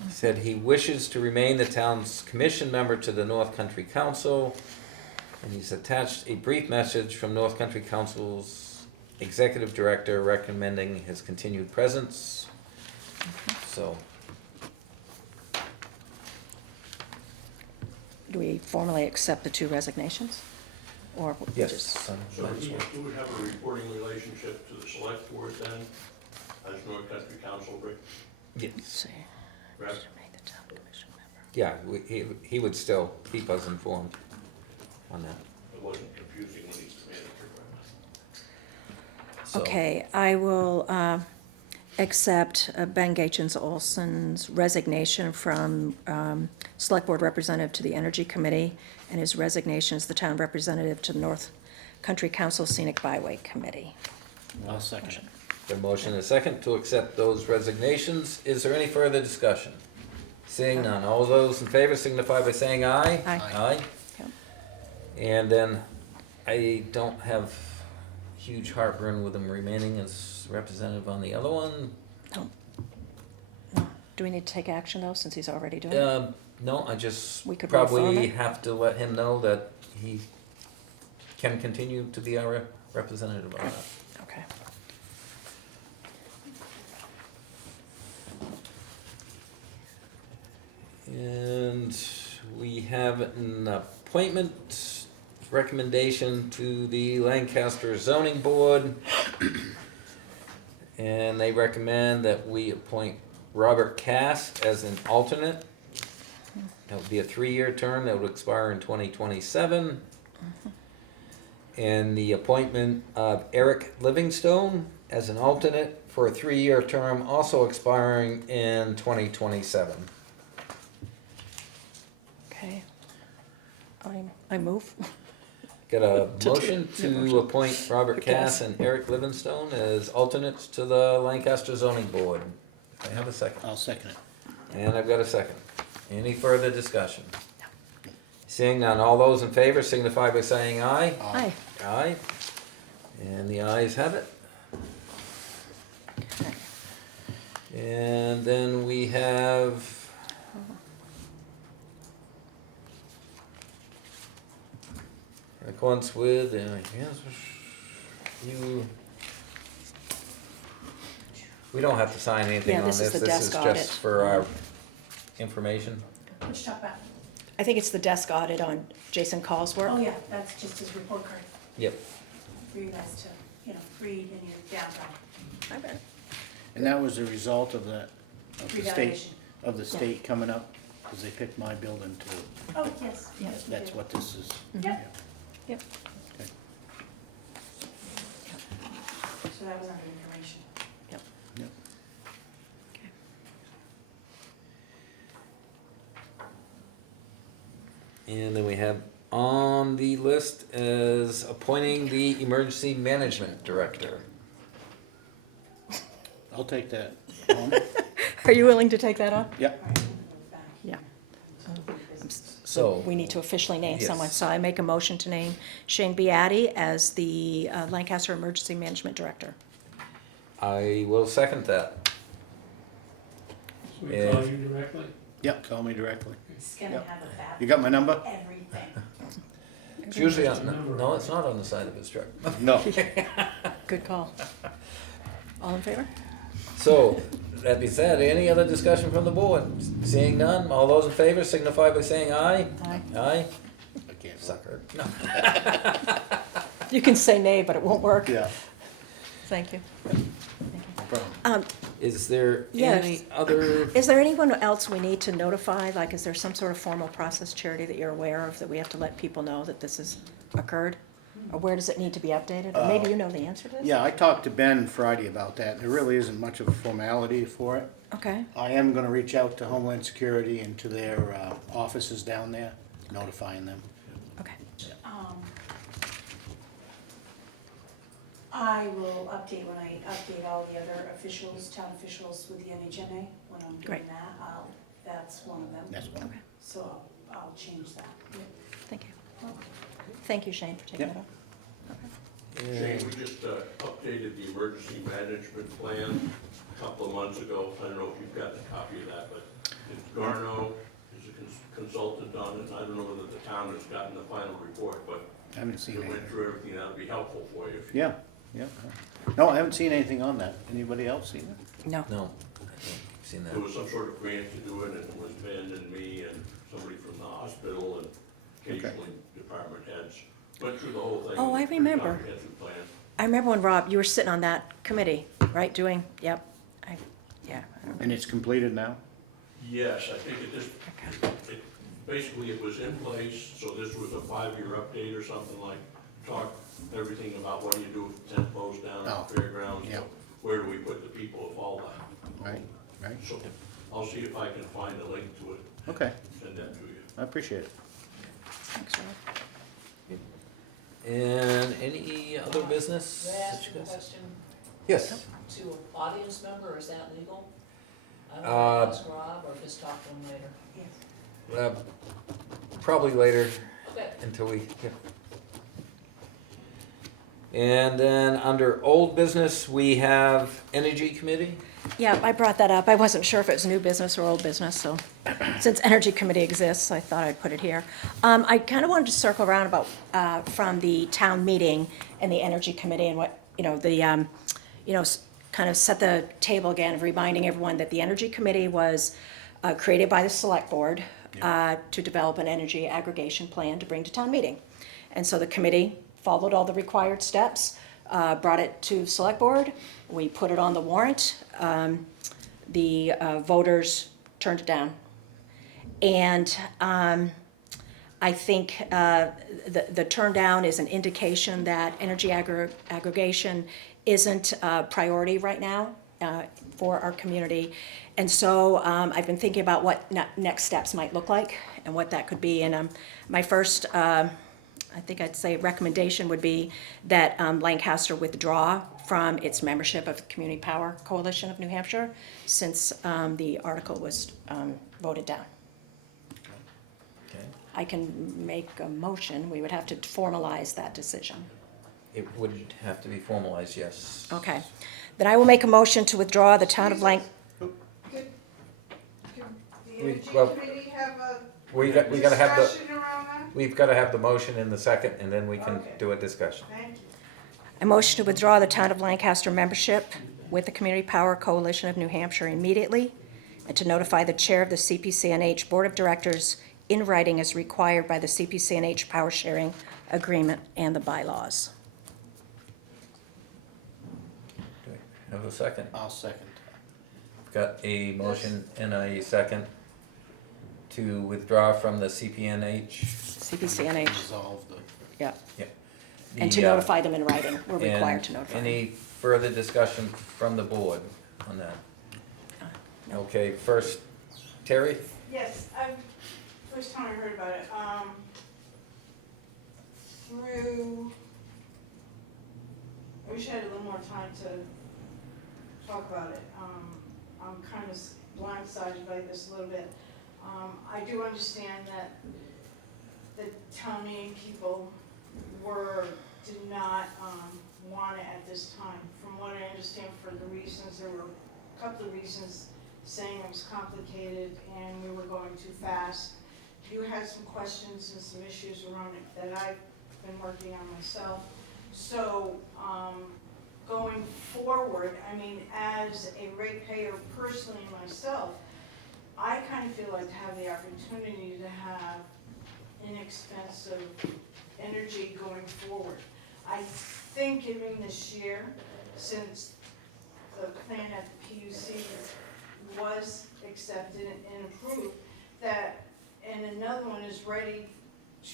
Said he wishes to remain the town's commission member to the North Country Council. And he's attached a brief message from North Country Council's executive director recommending his continued presence. So, Do we formally accept the two resignations? Or yes. just, So he would have a reporting relationship to the select board then, as North Country Council, Rick? Yes. let's see. Right. Remain the town commission member. Yeah, he would still keep us informed on that. It wasn't confusing when he's the manager, right? So, Okay, I will accept Ben Gachens Olson's resignation from Select Board Representative to the Energy Committee and his resignation as the town representative to the North Country Council Scenic Byway Committee. I'll second it. The motion and a second to accept those resignations. Is there any further discussion? Seeing none. All those in favor signify by saying aye. Aye. Aye. Yep. And then I don't have huge heartburn with him remaining as representative on the other one. No. No. Do we need to take action though, since he's already doing it? No, I just We could reaffirm probably it. have to let him know that he can continue to be our representative on that. Okay. And we have an appointment recommendation to the Lancaster Zoning Board. And they recommend that we appoint Robert Cass as an alternate. That would be a 3-year term that would expire in 2027. And the appointment of Eric Livingstone as an alternate for a 3-year term, also expiring in 2027. Okay. I move. Got a To- motion yeah, to motion. appoint Robert Cass and Eric Livingstone as alternates to the Lancaster Zoning Board. I have a second. I'll second it. And I've got a second. Any further discussion? Seeing none, all those in favor signify by saying aye. Aye. Aye. And the ayes have it. Okay. And then we have in accordance with, we don't have to sign anything Yeah, on this this. is the This is desk audit. just for our information. What you talk about? I think it's the desk audit on Jason Call's work. Oh, yeah, that's just his report card Yep. for you guys to, read in your downtime. I bet. And that was a result of the state, Revaluation. of the state coming up, because they picked my building too. Oh, yes. Yeah. yes, we That's did. what this is. Yep, Yep. Okay. so that was under information. Yep. And then we have on the list as appointing the emergency management director. I'll take that. Are you willing to take that on? Yep. All right, we're back. Yeah. So, We need to officially name Yes. someone, so I make a motion to name Shane Beatty as the Lancaster Emergency Management Director. I will second that. Should we call you directly? Yep, call me directly. It's gonna Yep. have a fat. You got my number? Everything. It's usually on, no, it's not on the side of his truck. No. Good call. All in favor? So, that being said, any other discussion from the board? Seeing none, all those in favor signify by saying aye. Aye. Aye? I can't. Sucker. No. You can say nay, but it won't work. Yeah. Thank you. No problem. Is there Yes. any other, Is there anyone else we need to notify? Like, is there some sort of formal process, Charity, that you're aware of, that we have to let people know that this has occurred? Or where does it need to be updated? Or maybe you know the answer to this? Yeah, I talked to Ben Friday about that. There really isn't much of a formality for it. Okay, I am gonna reach out to Homeland Security and to their offices down there, notifying them. okay. I will update when I update all the other officials, town officials with the NHMA, when I'm doing Great. that, that's one of them. That's one. Okay, So I'll change that. thank you. Thank you, Shane, for taking Yep. that up. Shane, we just updated the emergency management plan a couple of months ago. I don't know if you've gotten a copy of that, but Garno is a consultant on it. I don't know whether the town has gotten the final report, but I haven't seen it went anything. through everything. That would be helpful for you. if you- Yeah, yeah. No, I haven't seen anything on that. Anybody else seen it? No. no, I haven't seen that. There was some sort of grant to do it, and it was Ben and me and somebody from the hospital and occasionally department heads. Went through the whole thing. Oh, I Pretty remember. comprehensive plan. I remember when, Rob, you were sitting on that committee, right, doing, yep, yeah. I remember. And it's completed now? Yes, I think basically it was in place, so this was a 5-year update or something like, talk everything about what do you do if the tent blows down Oh, at the fairgrounds. yeah. Where do we put the people if all that? Right, right. So I'll see if I can find a link to it, Okay, send that to you. I appreciate it. Thanks, Rob. And any other business? May I that ask you a guys- question Yes. to an audience member, or is that legal? I Uh, want to ask Rob, or just talk to him later. Yes. Probably later Okay. until we, yeah. And then under old business, we have Energy Committee. Yeah, I brought that up. I wasn't sure if it was new business or old business, so since Energy Committee exists, I thought I'd put it here. I kind of wanted to circle around about, from the town meeting and the Energy Committee and what, kind of set the table again of reminding everyone that the Energy Committee was created by the Select Board to develop an energy aggregation plan to bring to town meeting. And so the committee followed all the required steps, brought it to Select Board, we put it on the warrant, the voters turned it down. And I think the turn down is an indication that energy aggregation isn't a priority right now for our community. And so I've been thinking about what next steps might look like and what that could be. And my first, I think I'd say recommendation would be that Lancaster withdraw from its membership of the Community Power Coalition of New Hampshire since the article was voted down. Okay. I can make a motion, we would have to formalize that decision. It would have to be formalized, yes. Okay, then I will make a motion to withdraw the town of Lanc, Could the Energy well, Committee have a We gotta have the, discussion around that? we've gotta have the motion in the second, and then we can Okay. do a discussion. Thank you. a motion to withdraw the town of Lancaster membership with the Community Power Coalition of New Hampshire immediately, and to notify the chair of the CPCNH Board of Directors in writing as required by the CPCNH Power Sharing Agreement and the bylaws. Do we have a second? I'll second. Got a motion and a second to withdraw from the CPNH. CPCNH, Resolve the, yeah, Yep. and to The, notify them in writing, we're required and to notify them. Any further discussion from the board? on that? Okay, first, Terry? Yes, first time I heard about it, I wish I had a little more time to talk about it. I'm kind of blindsided by this a little bit. I do understand that the town meeting people did not want it at this time. From what I understand, for the reasons, there were a couple of reasons, saying it was complicated and we were going too fast. You had some questions and some issues around it that I've been working on myself. So, going forward, I mean, as a ratepayer personally myself, I kind of feel like to have the opportunity to have inexpensive energy going forward. I think given this year, since the plan at the PUC was accepted and approved, that, and another one is ready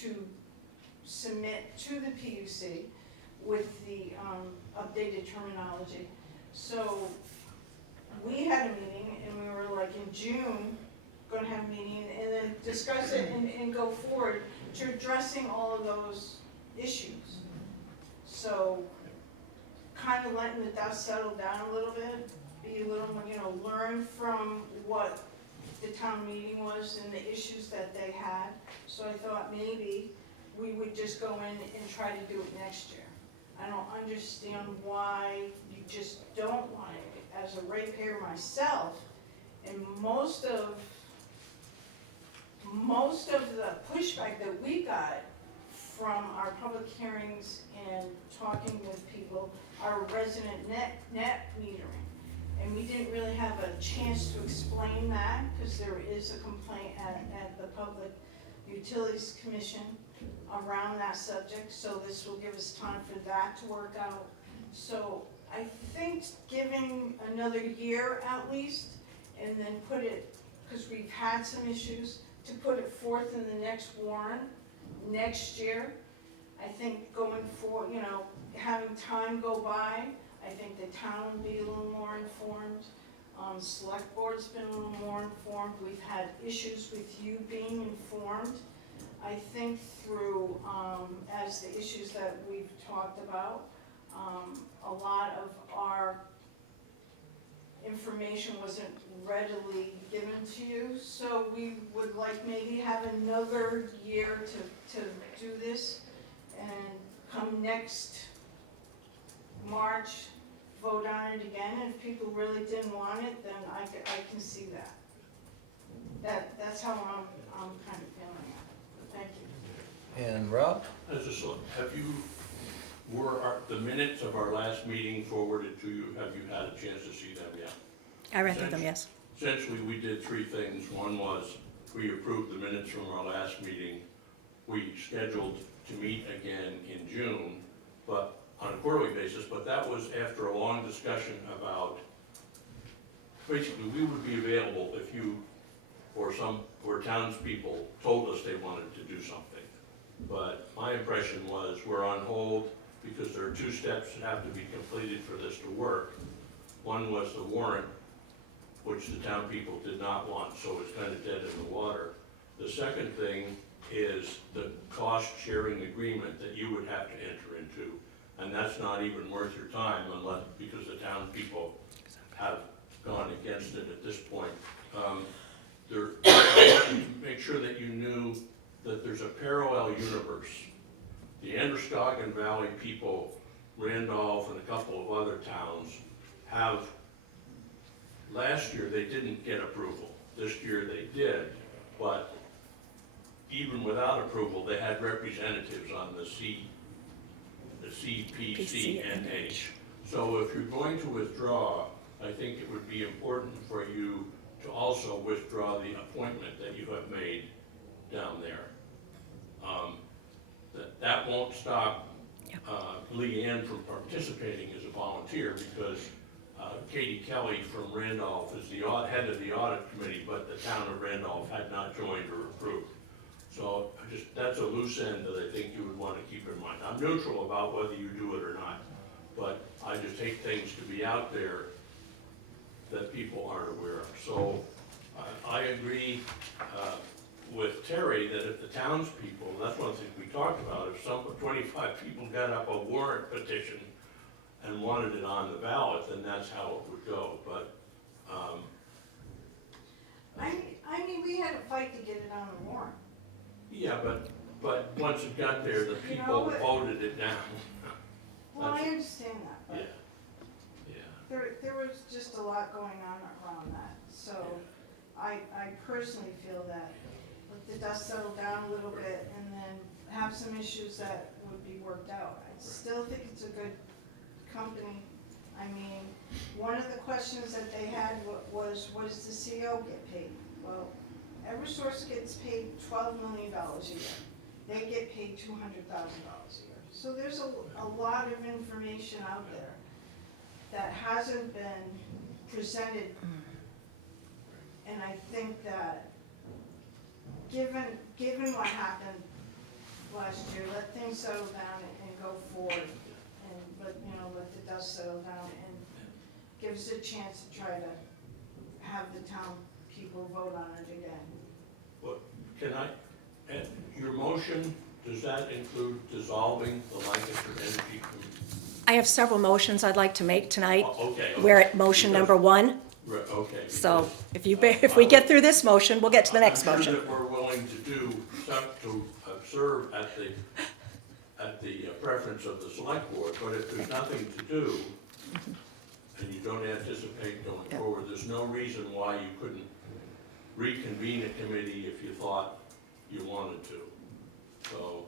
to submit to the PUC with the updated terminology. So we had a meeting and we were like in June, gonna have a meeting and then discuss it and go forward to addressing all of those issues. So kind of letting the dust settle down a little bit, be a little more, learn from what the town meeting was and the issues that they had. So I thought maybe we would just go in and try to do it next year. I don't understand why you just don't want it. As a ratepayer myself, and most of the pushback that we got from our public hearings and talking with people are resident net metering. And we didn't really have a chance to explain that because there is a complaint at the Public Utilities Commission around that subject, so this will give us time for that to work out. So I think giving another year at least, and then put it, because we've had some issues, to put it forth in the next warrant next year. I think going forward, having time go by, I think the town will be a little more informed. Select board's been a little more informed. We've had issues with you being informed. I think through, as the issues that we've talked about, a lot of our information wasn't readily given to you. So we would like maybe have another year to do this, and come next March, vote on it again. And if people really didn't want it, then I can see that. That's how I'm kind of feeling it. Thank you. And Rob? Were the minutes of our last meeting forwarded to you? Have you had a chance to see them yet? I read them, yes. Essentially, we did three things. One was we approved the minutes from our last meeting. We scheduled to meet again in June, but on a quarterly basis, but that was after a long discussion about, basically, we would be available if you or townspeople told us they wanted to do something. But my impression was we're on hold because there are two steps that have to be completed for this to work. One was the warrant, which the town people did not want, so it's kind of dead in the water. The second thing is the cost sharing agreement that you would have to enter into. And that's not even worth your time because the town people have gone against it at this point. I wanted to make sure that you knew that there's a parallel universe. The Androscoggin Valley people, Randolph and a couple of other towns have, last year they didn't get approval. This year they did, but even without approval, they had representatives on the CPCNH. So if you're going to withdraw, I think it would be important for you to also withdraw the appointment that you have made down there. That won't stop Leanne from participating as a volunteer because Katie Kelly from Randolph is the head of the audit committee, but the town of Randolph had not joined or approved. So that's a loose end that I think you would want to keep in mind. I'm neutral about whether you do it or not, but I just hate things to be out there that people aren't aware of. So I agree with Terry that if the townspeople, that's one thing we talked about, if 25 people got up a warrant petition and wanted it on the ballot, then that's how it would go. But I mean, we had a fight to get it on the warrant. yeah, but once it got there, the You know people what? voted it down. Well, I That's- understand that, Yeah, but yeah. there was just a lot going on around that. So I personally feel that let the dust settle down a little bit and then have some issues that would be worked out. I still think it's a good company. I mean, one of the questions that they had was, what does the CO get paid? Well, Eversource gets paid $12 million a year. They get paid $200,000 a year. So there's a lot of information out there that hasn't been presented. And I think that, given what happened last year, let things settle down and go forward. And let the dust settle down and give us a chance to try to have the town people vote on it again. What, can I, your motion, does that include dissolving the Lancaster Energy Commission? I have several motions I'd like to make tonight. Okay. We're at motion Because- number 1, Right, okay. so because, if we get through this motion, we'll get to the next I'm motion. sure that we're willing to do, to observe at the preference of the select board, but if there's nothing to do, and you don't anticipate going Yeah. forward, there's no reason why you couldn't reconvene a committee if you thought you wanted to. So,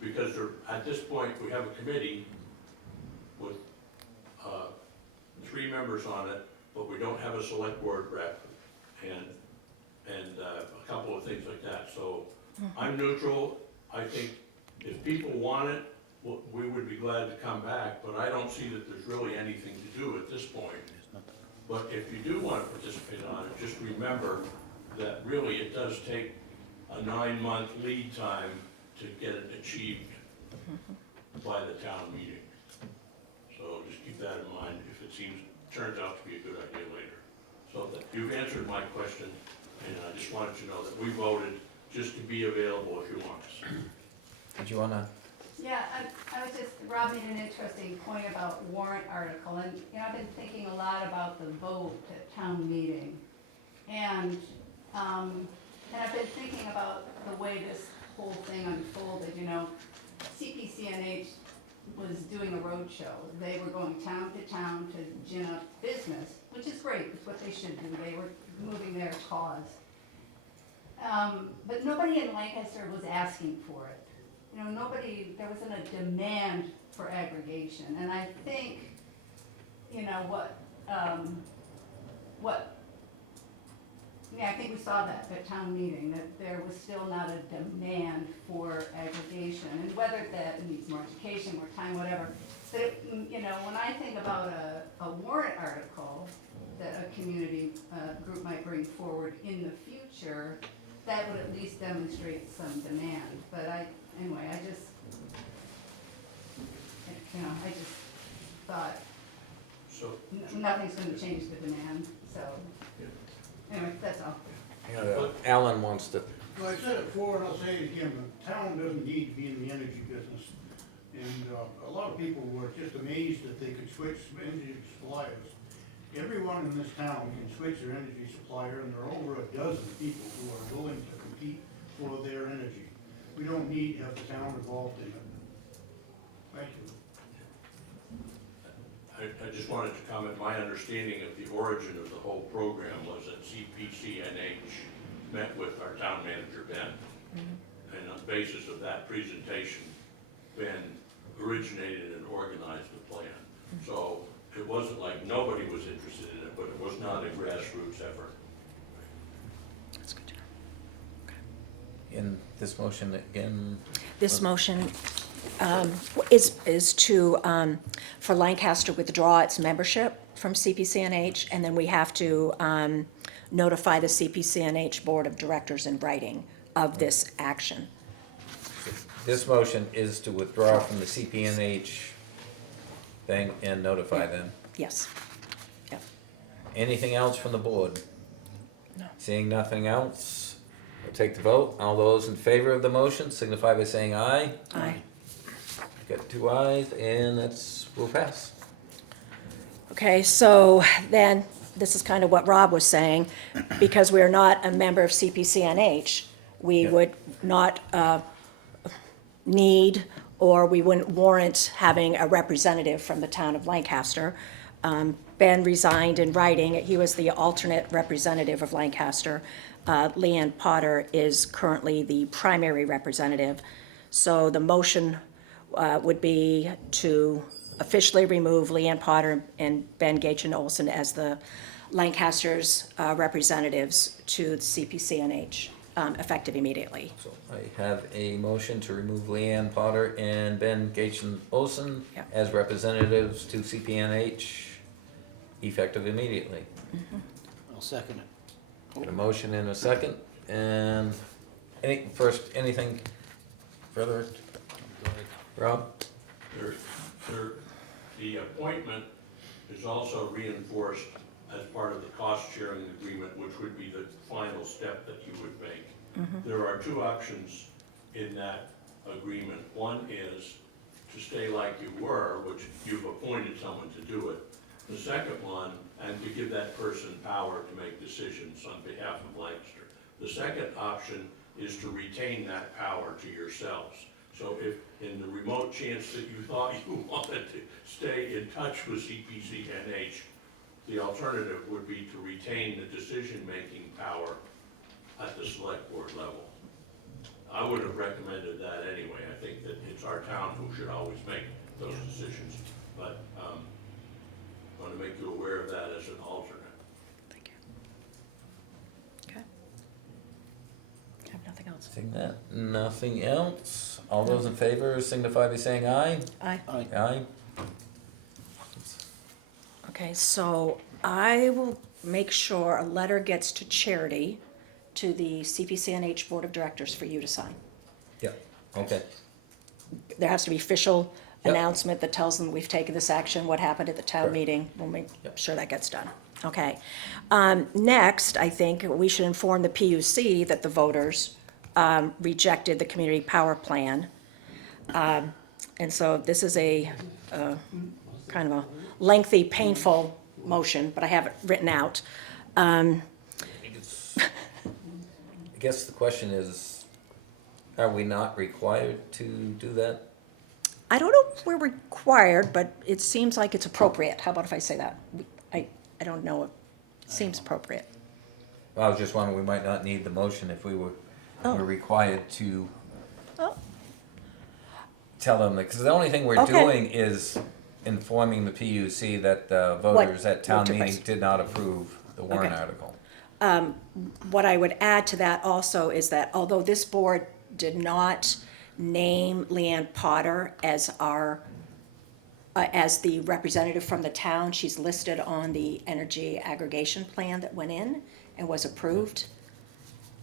because at this point, we have a committee with 3 members on it, but we don't have a select board rep, and a couple of things like that. So I'm neutral. I think if people want it, we would be glad to come back, but I don't see that there's really anything to do at this point. But if you do want to participate on it, just remember that really it does take a 9-month lead time to get it achieved by the town meeting. So just keep that in mind if it turns out to be a good idea later. So that you've answered my question, and I just wanted you to know that we voted just to be available if you want us. Did you wanna? Yeah, I was just, Rob made an interesting point about warrant article, and, I've been thinking a lot about the vote at town meeting. And I've been thinking about the way this whole thing unfolded, CPCNH was doing a road show. They were going town to gin up business, which is great, it's what they should do, they were moving their cause. But nobody in Lancaster was asking for it. There wasn't a demand for aggregation, and I think, I think we saw that at town meeting, that there was still not a demand for aggregation, and whether that needs more education, more time, whatever. But, when I think about a warrant article that a community group might bring forward in the future, that would at least demonstrate some demand. But I just thought So, nothing's gonna change the demand, so, anyway, that's all. Alan wants to. Well, I said it before and I'll say it again, the town doesn't need to be in the energy business. And a lot of people were just amazed that they could switch energy suppliers. Everyone in this town can switch their energy supplier, and there are over a dozen people who are willing to compete for their energy. We don't need to have the town involved in it. Thank you. I just wanted to comment, my understanding of the origin of the whole program was that CPCNH met with our town manager, Ben. And on the basis of that presentation, Ben originated and organized the plan. So it wasn't like nobody was interested in it, but it was not a grassroots effort. That's good. In this motion again? This motion is to, for Lancaster withdraw its membership from CPCNH, and then we have to notify the CPCNH Board of Directors in writing of this action. This motion is to withdraw from the CPNH thing and notify them. Yes. Yep. Anything else from the board? No. Seeing nothing else, we'll take the vote. All those in favor of the motion signify by saying aye. Aye. Got 2 ayes, and will pass. Okay, so then, this is kind of what Rob was saying, because we're not a member of CPCNH, we Yeah. would not need, or we wouldn't warrant having a representative from the town of Lancaster. Ben resigned in writing, he was the alternate representative of Lancaster. Leanne Potter is currently the primary representative. So the motion would be to officially remove Leanne Potter and Ben Gaetchen Olson as the Lancaster's representatives to the CPCNH, effective immediately. So I have a motion to remove Leanne Potter and Ben Gaetchen Olson Yeah. as representatives to CPNH, effective immediately. I'll second it. Got a motion and a second, and anything further? Rob? The appointment is also reinforced as part of the cost-sharing agreement, which would be the final step that you would make. There are 2 options in that agreement. One is to stay like you were, which you've appointed someone to do it. The second one, and to give that person power to make decisions on behalf of Lancaster. The second option is to retain that power to yourselves. So if, in the remote chance that you thought you wanted to stay in touch with CPCNH, the alternative would be to retain the decision-making power at the select board level. I would have recommended that anyway. I think that it's our town who should always make those decisions. But I want to make you aware of that as an alternate. Thank you. Okay. I have nothing else. Seeing that, nothing else. All those in favor signify by saying aye. Aye. Aye. Aye. Okay, so I will make sure a letter gets to Charity, to the CPCNH Board of Directors for you to sign. Yeah, okay. There has to be official Yep. announcement that tells them we've taken this action, what happened at the town Correct. meeting. We'll make Yep. sure that gets done. Okay. Next, I think we should inform the PUC that the voters rejected the community power plan. And so this is a kind of a lengthy, painful motion, but I have it written out. I guess the question is, are we not required to do that? I don't know if we're required, but it seems like it's appropriate. How about if I say that? I don't know. It seems appropriate. Well, I was just wondering, we might not need the motion if we were required to Oh, tell them that, because the only thing we're Okay. doing is informing the PUC that the voters at town took meeting place. did not approve the warrant Okay. article. what I would add to that also is that although this board did not name Leanne Potter as as the representative from the town, she's listed on the energy aggregation plan that went in and was approved.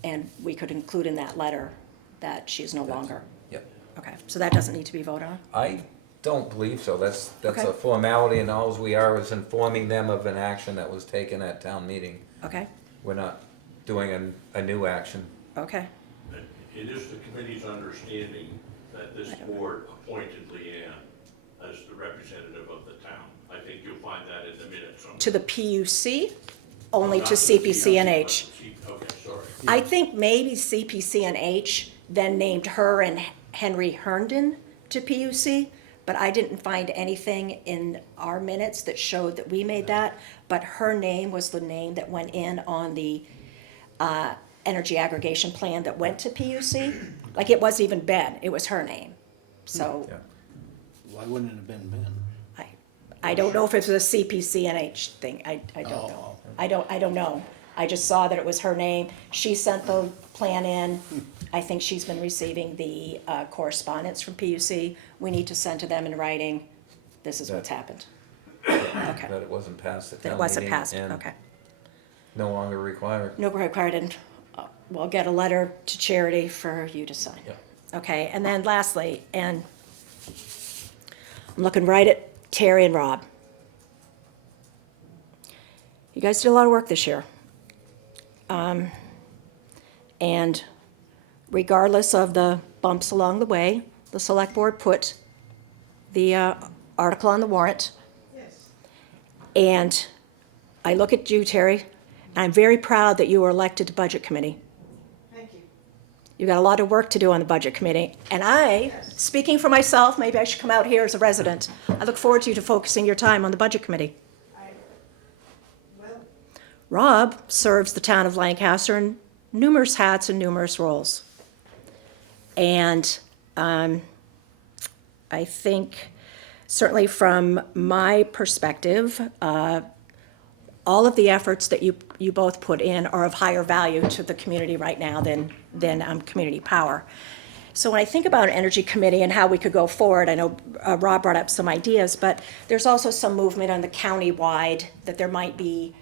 And we could include in that letter that she is no longer. Yep. Okay, so that doesn't need to be voted on? I don't believe so. That's Okay. a formality, and all we are is informing them of an action that was taken at town meeting. Okay, We're not doing a new action. okay, And it is the committee's understanding that this board appointed Leanne as the representative of the town. I think you'll find that in the minutes. to the PUC, only Not to the CPCNH. Okay, sorry. I think maybe CPCNH then named her and Henry Herndon to PUC, but I didn't find anything in our minutes that showed that we made that. But her name was the name that went in on the energy aggregation plan that went to PUC. Like, it wasn't even Ben, it was her name. So Yeah. Why wouldn't it have been Ben? I don't know if it's a CPCNH thing, I don't know. I don't know. I just saw that it was her name. She sent the plan in. I think she's been receiving the correspondence from PUC. We need to send to them in writing, this is what's happened. Okay, That it wasn't passed at that town it wasn't meeting passed, and okay. no longer required. No required, and we'll get a letter to Charity for you to sign. Yep. Okay, and then lastly, and I'm looking right at Terry and Rob. You guys did a lot of work this year. And regardless of the bumps along the way, the select board put the article on the warrant. Yes. And I look at you, Terry, and I'm very proud that you were elected to Budget Committee. Thank you. You got a lot of work to do on the Budget Committee. And I, speaking for myself, maybe I should come out here as a resident. I look forward to you to focusing your time on the Budget Committee. Well, Rob serves the town of Lancaster in numerous hats and numerous roles. And I think, certainly from my perspective, all of the efforts that you both put in are of higher value to the community right now than community power. So when I think about an energy committee and how we could go forward, I know Rob brought up some ideas, but there's also some movement on the county-wide that there might be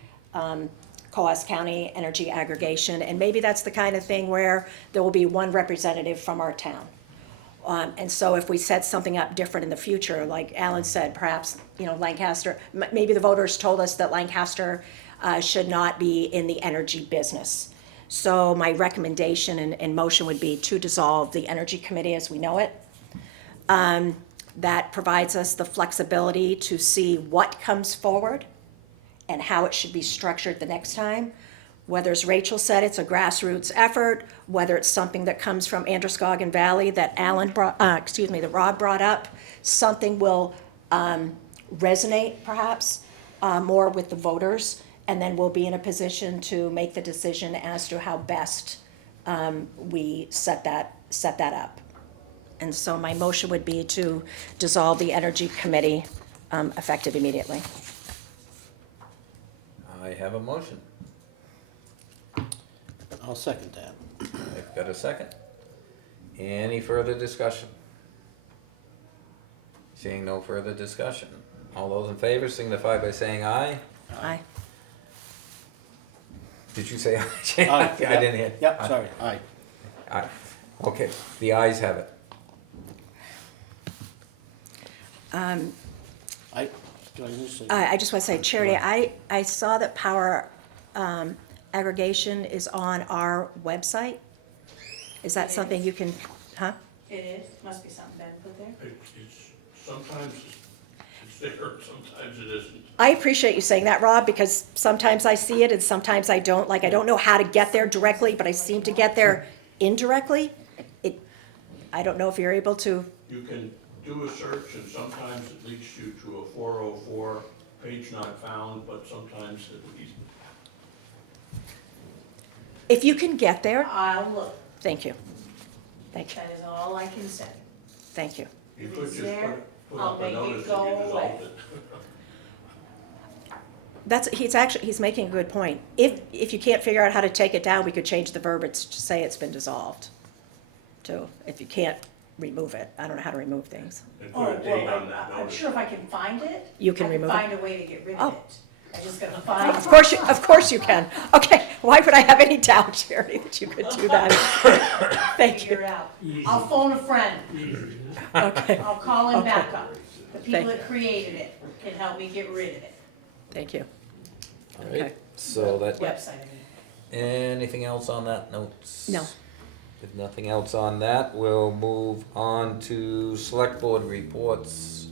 Coas County Energy Aggregation, and maybe that's the kind of thing where there will be one representative from our town. And so if we set something up different in the future, like Alan said, perhaps, Lancaster, maybe the voters told us that Lancaster should not be in the energy business. So my recommendation and motion would be to dissolve the Energy Committee as we know it. That provides us the flexibility to see what comes forward and how it should be structured the next time. Whether, as Rachel said, it's a grassroots effort, whether it's something that comes from Androscoggin Valley that that Rob brought up, something will resonate perhaps more with the voters, and then we'll be in a position to make the decision as to how best we set that up. And so my motion would be to dissolve the Energy Committee effective immediately. I have a motion. I'll second that. I've got a second. Any further discussion? Seeing no further discussion. All those in favor signify by saying aye. Aye. Did you say aye? Aye, I didn't hear. Yep, Aye. sorry, aye. Aye. Okay, the ayes have it. Do I just say? I just want to say, Charity, I saw that power aggregation is on our website. Is that something you can, huh? It is, must be something bad put there. It's, sometimes it's there, sometimes it isn't. I appreciate you saying that, Rob, because sometimes I see it and sometimes I don't. Like, I don't know how to get there directly, but I seem to get there indirectly. I don't know if you're able to. You can do a search and sometimes it leads you to a 404, page not found, but sometimes it leads. If you can get there, I'll look, thank you. Thank you. that is all I can say. Thank you. You If could it's just there, put I'll up a make it notice go that you away. dissolved it. He's making a good point. If you can't figure out how to take it down, we could change the verbiage to say it's been dissolved. Too, if you can't remove it. I don't know how to remove things. And Oh, put a date well, on that I'm notice. sure if I can find it. You can remove it? I can find a way to get rid Oh. of it. I just gotta find. Of course you can. Okay, why would I have any doubt, Charity, that you could do that? Thank Figure you. it out. I'll phone a friend. Okay, I'll call him Okay. back up. The people Thank that created it can help me get rid of it. thank you. All Okay. right, so that, Website, I mean. anything else on that note? No. If nothing else on that, we'll move on to select board reports.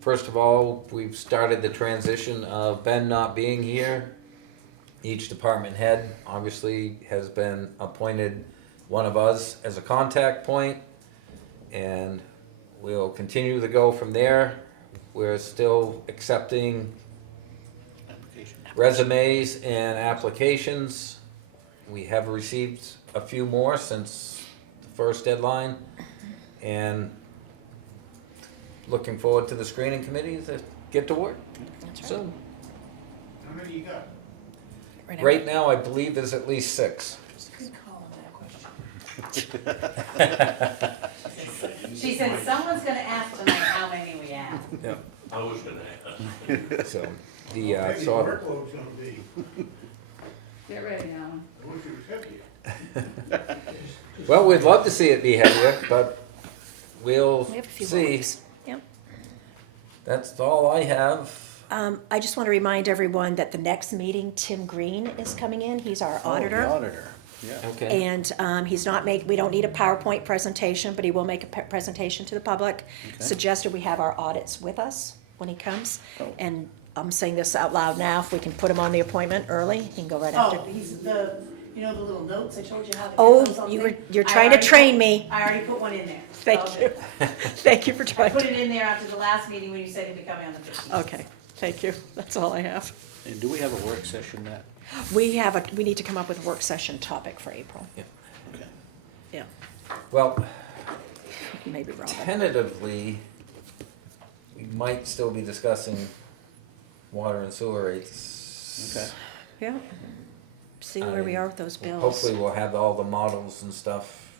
First of all, we've started the transition of Ben not being here. Each department head obviously has been appointed one of us as a contact point, and we'll continue to go from there. We're still accepting Application. resumes and applications. We have received a few more since the first deadline, and looking forward to the screening committee to get to work soon. How many you got? Right now, I believe there's at least 6. Good call on that question. She said, someone's gonna ask tonight how many we have. Yeah. I was gonna ask. So, Maybe the workload's gonna be, Get ready, Alan. I wish it was heavier. well, we'd love to see it be heavier, but we'll We have a few see. weeks. Yep. That's all I have. I just want to remind everyone that the next meeting, Tim Green is coming in. He's our auditor. Oh, the auditor, yeah. Okay. And he's not we don't need a PowerPoint presentation, but he will make a presentation to the public. Okay. Suggested we have our audits with us when he comes. Oh. And I'm saying this out loud now, if we can put him on the appointment early, he can go right after. Oh, he's the, you know, the little notes I told you how to get Oh, those on you're thing? trying to train me. I already put one in there. Thank So you. Thank you for I trying put to. it in there after the last meeting when you said he'd be coming on the 15th. Okay, thank you. That's all I have. And do we have a work session that? We need to come up with a work session topic for April. Yeah. Okay. Yeah, Well, maybe Robin. tentatively, we might still be discussing water and sewer rates. Okay. Yeah. See where we are with those bills. Hopefully we'll have all the models and stuff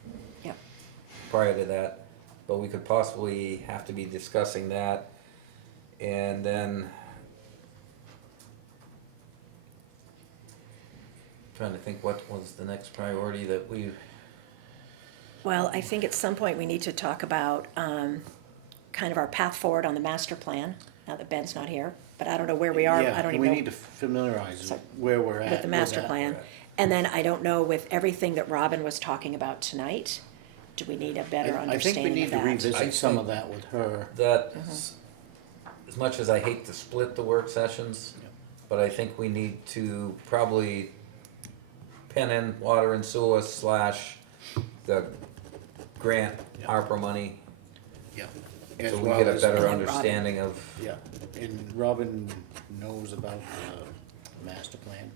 Yep. prior to that, but we could possibly have to be discussing that. And then trying to think what was the next priority that we, Well, I think at some point we need to talk about kind of our path forward on the master plan, now that Ben's not here. But I don't know where we are. I don't even We know need to familiarize So- where we're at. with the master that. plan. And then I don't know with everything that Robin was talking about tonight, do we need a better I think we understanding need of to that? I revisit some think- of that with her. that, as much as I hate to split the work sessions, Yep. but I think we need to probably pen in water and sewer / the grant Yep. ARPA money, Yeah. so As we well get a as- better Robin. understanding of, Yeah, and Robin knows about the master plan?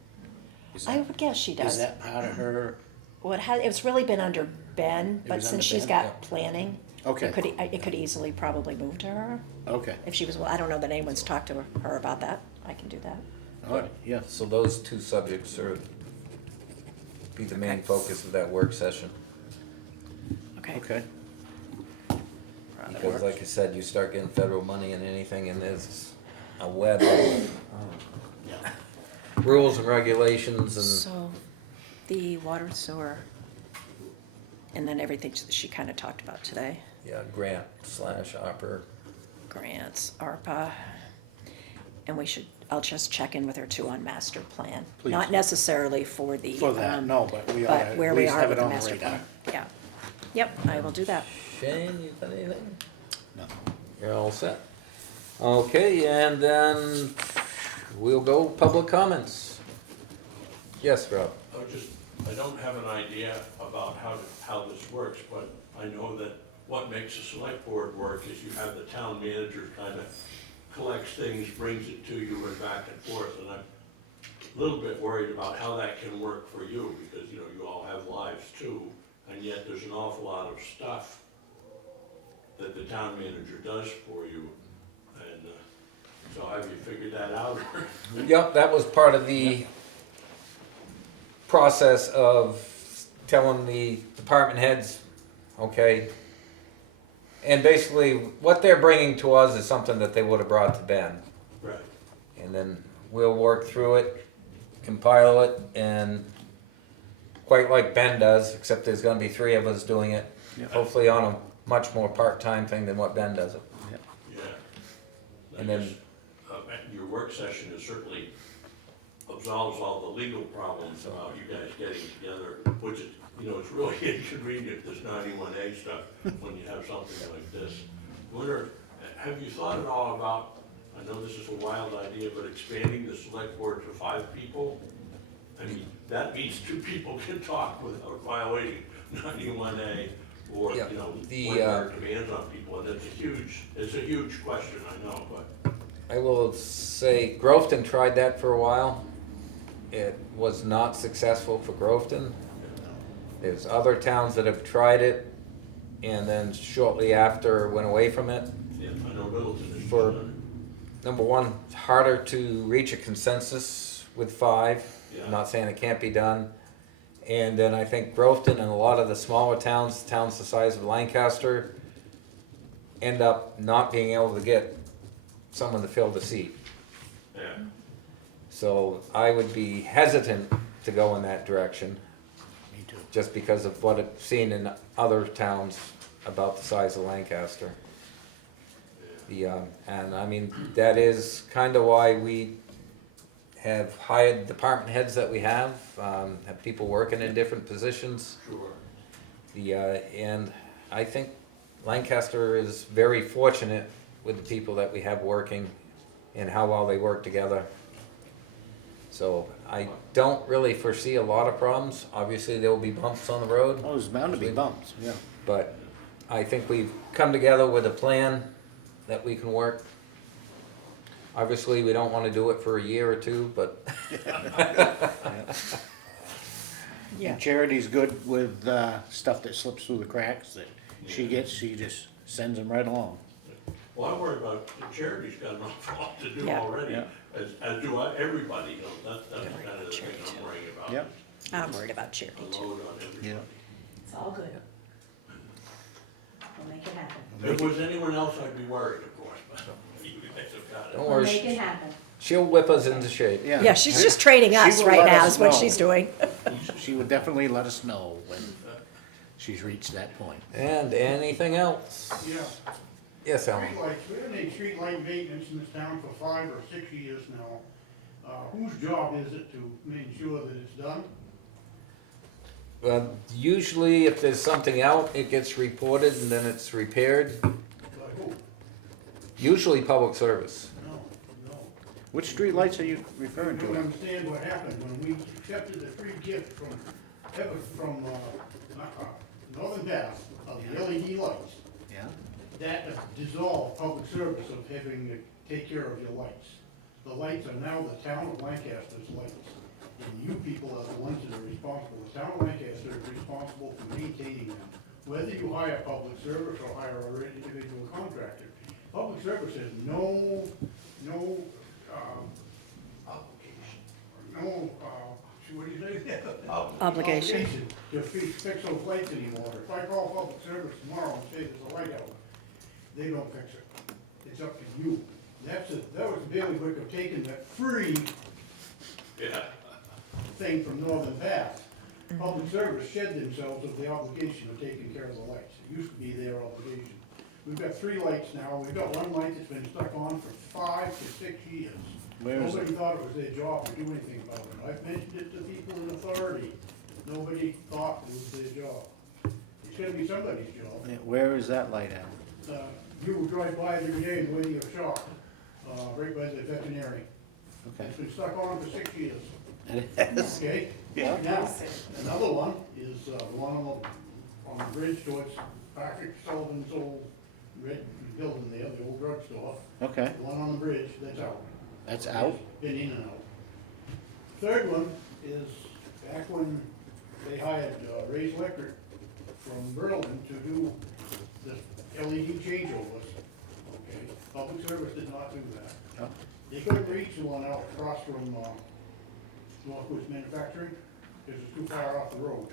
Is I that- would guess she Is does. that part of her? Well, it's really been under Ben, It but was since under she's Ben? got Yeah. planning, Okay, it could easily probably move to her. okay, If she was, well, I don't know that anyone's talked to her about that. I can do that. all right, yeah. so those two subjects are, be the main Okay. focus of that work session. Okay. Okay. Because like I said, you start getting federal money and anything, and there's a web of Yeah. rules and regulations and, So, the water and sewer, and then everything she kind of talked about today. yeah, grant / ARPA. Grants, ARPA, and I'll just check in with her too on master plan. Please. Not necessarily for the. For that, no, but we ought But to where at we least are have with it the on the master radar. plan. Yeah. Yep, I will do that. Shane, you got anything? No. You're all set. Okay, and then we'll go public comments. Yes, Rob? I don't have an idea about how this works, but I know that what makes a select board work is you have the town manager kind of collects things, brings it to you and back and forth, and I'm a little bit worried about how that can work for you, because, you know, you all have lives too, and yet there's an awful lot of stuff that the town manager does for you, and, so have you figured that out? Yep, that was part of the process of telling the department heads, okay. And basically, what they're bringing to us is something that they would have brought to Ben. Right. And then we'll work through it, compile it, and quite like Ben does, except there's gonna be 3 of us doing it. Yeah. Hopefully on a much more part-time thing than what Ben does it. Yeah. I And then- guess, your work session is certainly absolves all the legal problems about you guys getting together, which is, you know, it's really inconvenient, this 91A stuff, when you have something like this. Have you thought at all about, I know this is a wild idea, but expanding the select board to 5 people? I mean, that means 2 people can talk without violating 91A, or, Yeah, you know, the, when there are demands on people, and it's a huge question, I know, but. I will say Grofton tried that for a while. It was not successful for Grofton. There's other towns that have tried it and then shortly after went away from it. Yeah, I know Middleton is. For number one, it's harder to reach a consensus with 5. Yeah. I'm not saying it can't be done. And then I think Grofton and a lot of the smaller towns the size of Lancaster, end up not being able to get someone to fill the seat. Yeah, So I would be hesitant to go in that direction, Me too. just because of what I've seen in other towns about the size of Lancaster. And I mean, that is kind of why we have hired department heads that we have people working in different positions. Sure. And I think Lancaster is very fortunate with the people that we have working and how well they work together. So I don't really foresee a lot of problems. Obviously, there will be bumps on the road, Oh, there's bound to be bumps, yeah. but I think we've come together with a plan that we can work. Obviously, we don't want to do it for a year or two, but Yeah. And Charity's good with stuff that slips through the cracks that she gets, she just sends them right along. Well, I'm worried about, the charity's got an awful lot to do Yeah. already, Yeah. as do everybody, you know, that's kind of the thing I'm worrying about. Yep. I'm worried about charity A too. load on everybody. Yeah. It's all good. We'll make it happen. If it was anyone else, I'd be worried, of course, but you guys have got it. don't We'll worry, make it happen. she'll whip us into shape. Yeah, she's just training She us will right let now us is what know. she's doing. She would definitely let us know when she's reached that point. And anything else? Yeah. Yes, Alan? Streetlights, we haven't had streetlight maintenance in this town for 5 or 6 years now. Whose job is it to make sure that it's done? Usually if there's something out, it gets reported and then it's repaired. By who? Usually public service. No. Which street lights are you referring You don't to? understand what happened when we accepted a free gift from Northern Path of the LED lights. Yeah? That dissolved public service of having to take care of your lights. The lights are now the town of Lancaster's lights. And you people are the ones that are responsible. The town of Lancaster is responsible for maintaining them. Whether you hire public service or hire an individual contractor, public service has no what do you say? Obligation. To fix those lights anymore. If I call public service tomorrow and say there's a light out, they don't fix it. It's up to you. That was the bailiwick of taking that free Yeah. thing from Northern Path. Public service shed themselves of the obligation of taking care of the lights. It used to be their obligation. We've got 3 lights now. We've got one light that's been stuck on for 5 to 6 years. Where is Nobody it? thought it was their job to do anything about it. I've mentioned it to people in authority. Nobody thought it was their job. It's gonna be somebody's job. Yeah, where is that light at? You will drive by it every day and wait your shop, right by the veterinary. Okay. It's been stuck on for 6 years, It is? okay? Yeah. Now, another one is, the one on the bridge towards Patrick Sullivan's old red building there, the old drugstore. Okay, The one on the bridge, that's out. that's out? Been in and out. Third one is back when they hired Ray's Electric from Berlin to do the LED changeovers. Okay, public service did not do that. Oh. They couldn't reach the one out across from Northwoods Manufacturing, because it's too far off the road.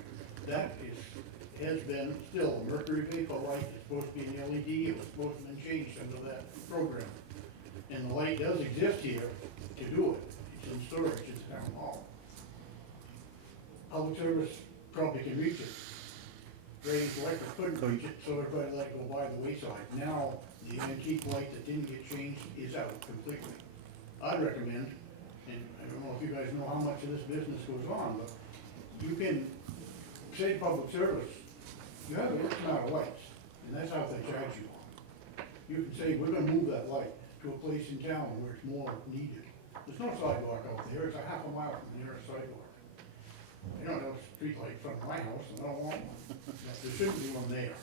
That has been still a mercury vapor light, it's supposed to be an LED, it was supposed to have been changed under that program. And the light does exist here to do it, it's in storage at town hall. Public service probably can reach it. Ray's Electric couldn't reach it, so everybody let it go by the wayside. Now, the antique light that didn't get changed is out completely. I'd recommend, and I don't know if you guys know how much of this business goes on, but you can say public service, you have a certain amount of lights, and that's how they charge you. You can say, we're gonna move that light to a place in town where it's more needed. There's no sidewalk out there, it's a half a mile from the nearest sidewalk. You don't have a street light in front of my house, and I don't want one. There shouldn't be one there,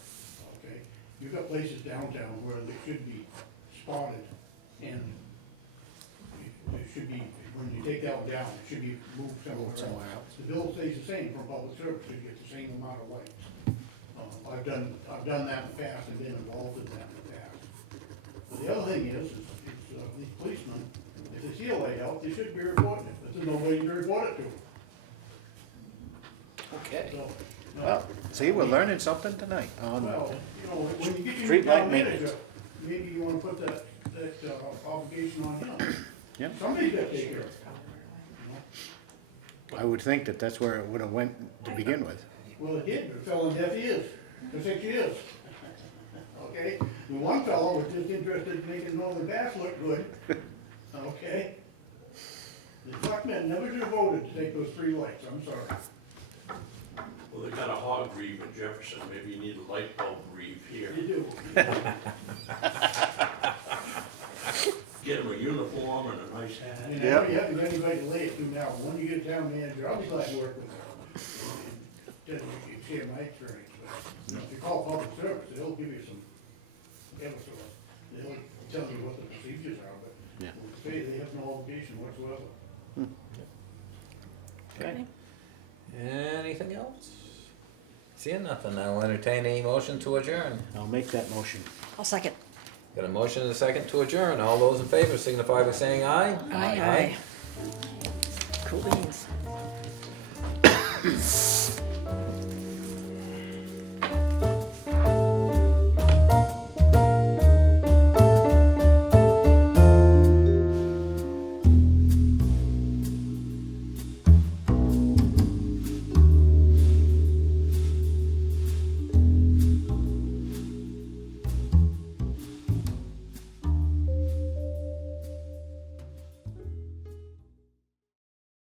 okay? You've got places downtown where they should be spotted, and it should be, when you take that one down, it should be moved somewhere else. The bill stays the same from public service, you get the same amount of lights. I've done that in the past, and been involved in that in the past. But the other thing is these policemen, if they see a light out, they should be reporting it, but there's nobody to report it to. Okay. So, no. Well, see, we're learning something tonight on Well, you know, when you get your street new light town maintenance. manager, maybe you wanna put that obligation on him. Yeah. Somebody's gotta take care of it. You know? I would think that that's where it would have went to begin with. Well, it did, but it fell on deaf ears for 6 years. Okay, The one fellow was just interested in making Northern Bass look good, okay? The selectmen never should have voted to take those 3 lights, I'm sorry. Well, they got a hog reeve in Jefferson, maybe you need a light bulb reeve here. You do. Get them a uniform and a nice hat. And I know you haven't got anybody to lay it to now, when you get a town manager, I'll be glad to work with them. Doesn't make you share my experience, but, you know, if you call public service, they'll give you some, they'll tell you what the procedures are, but they have no obligation whatsoever. Okay. Anything else? Seeing nothing, I'll entertain a motion to adjourn. I'll make that motion. I'll second. Got a motion and a second to adjourn. All those in favor signify by saying aye. Aye. Cool beans.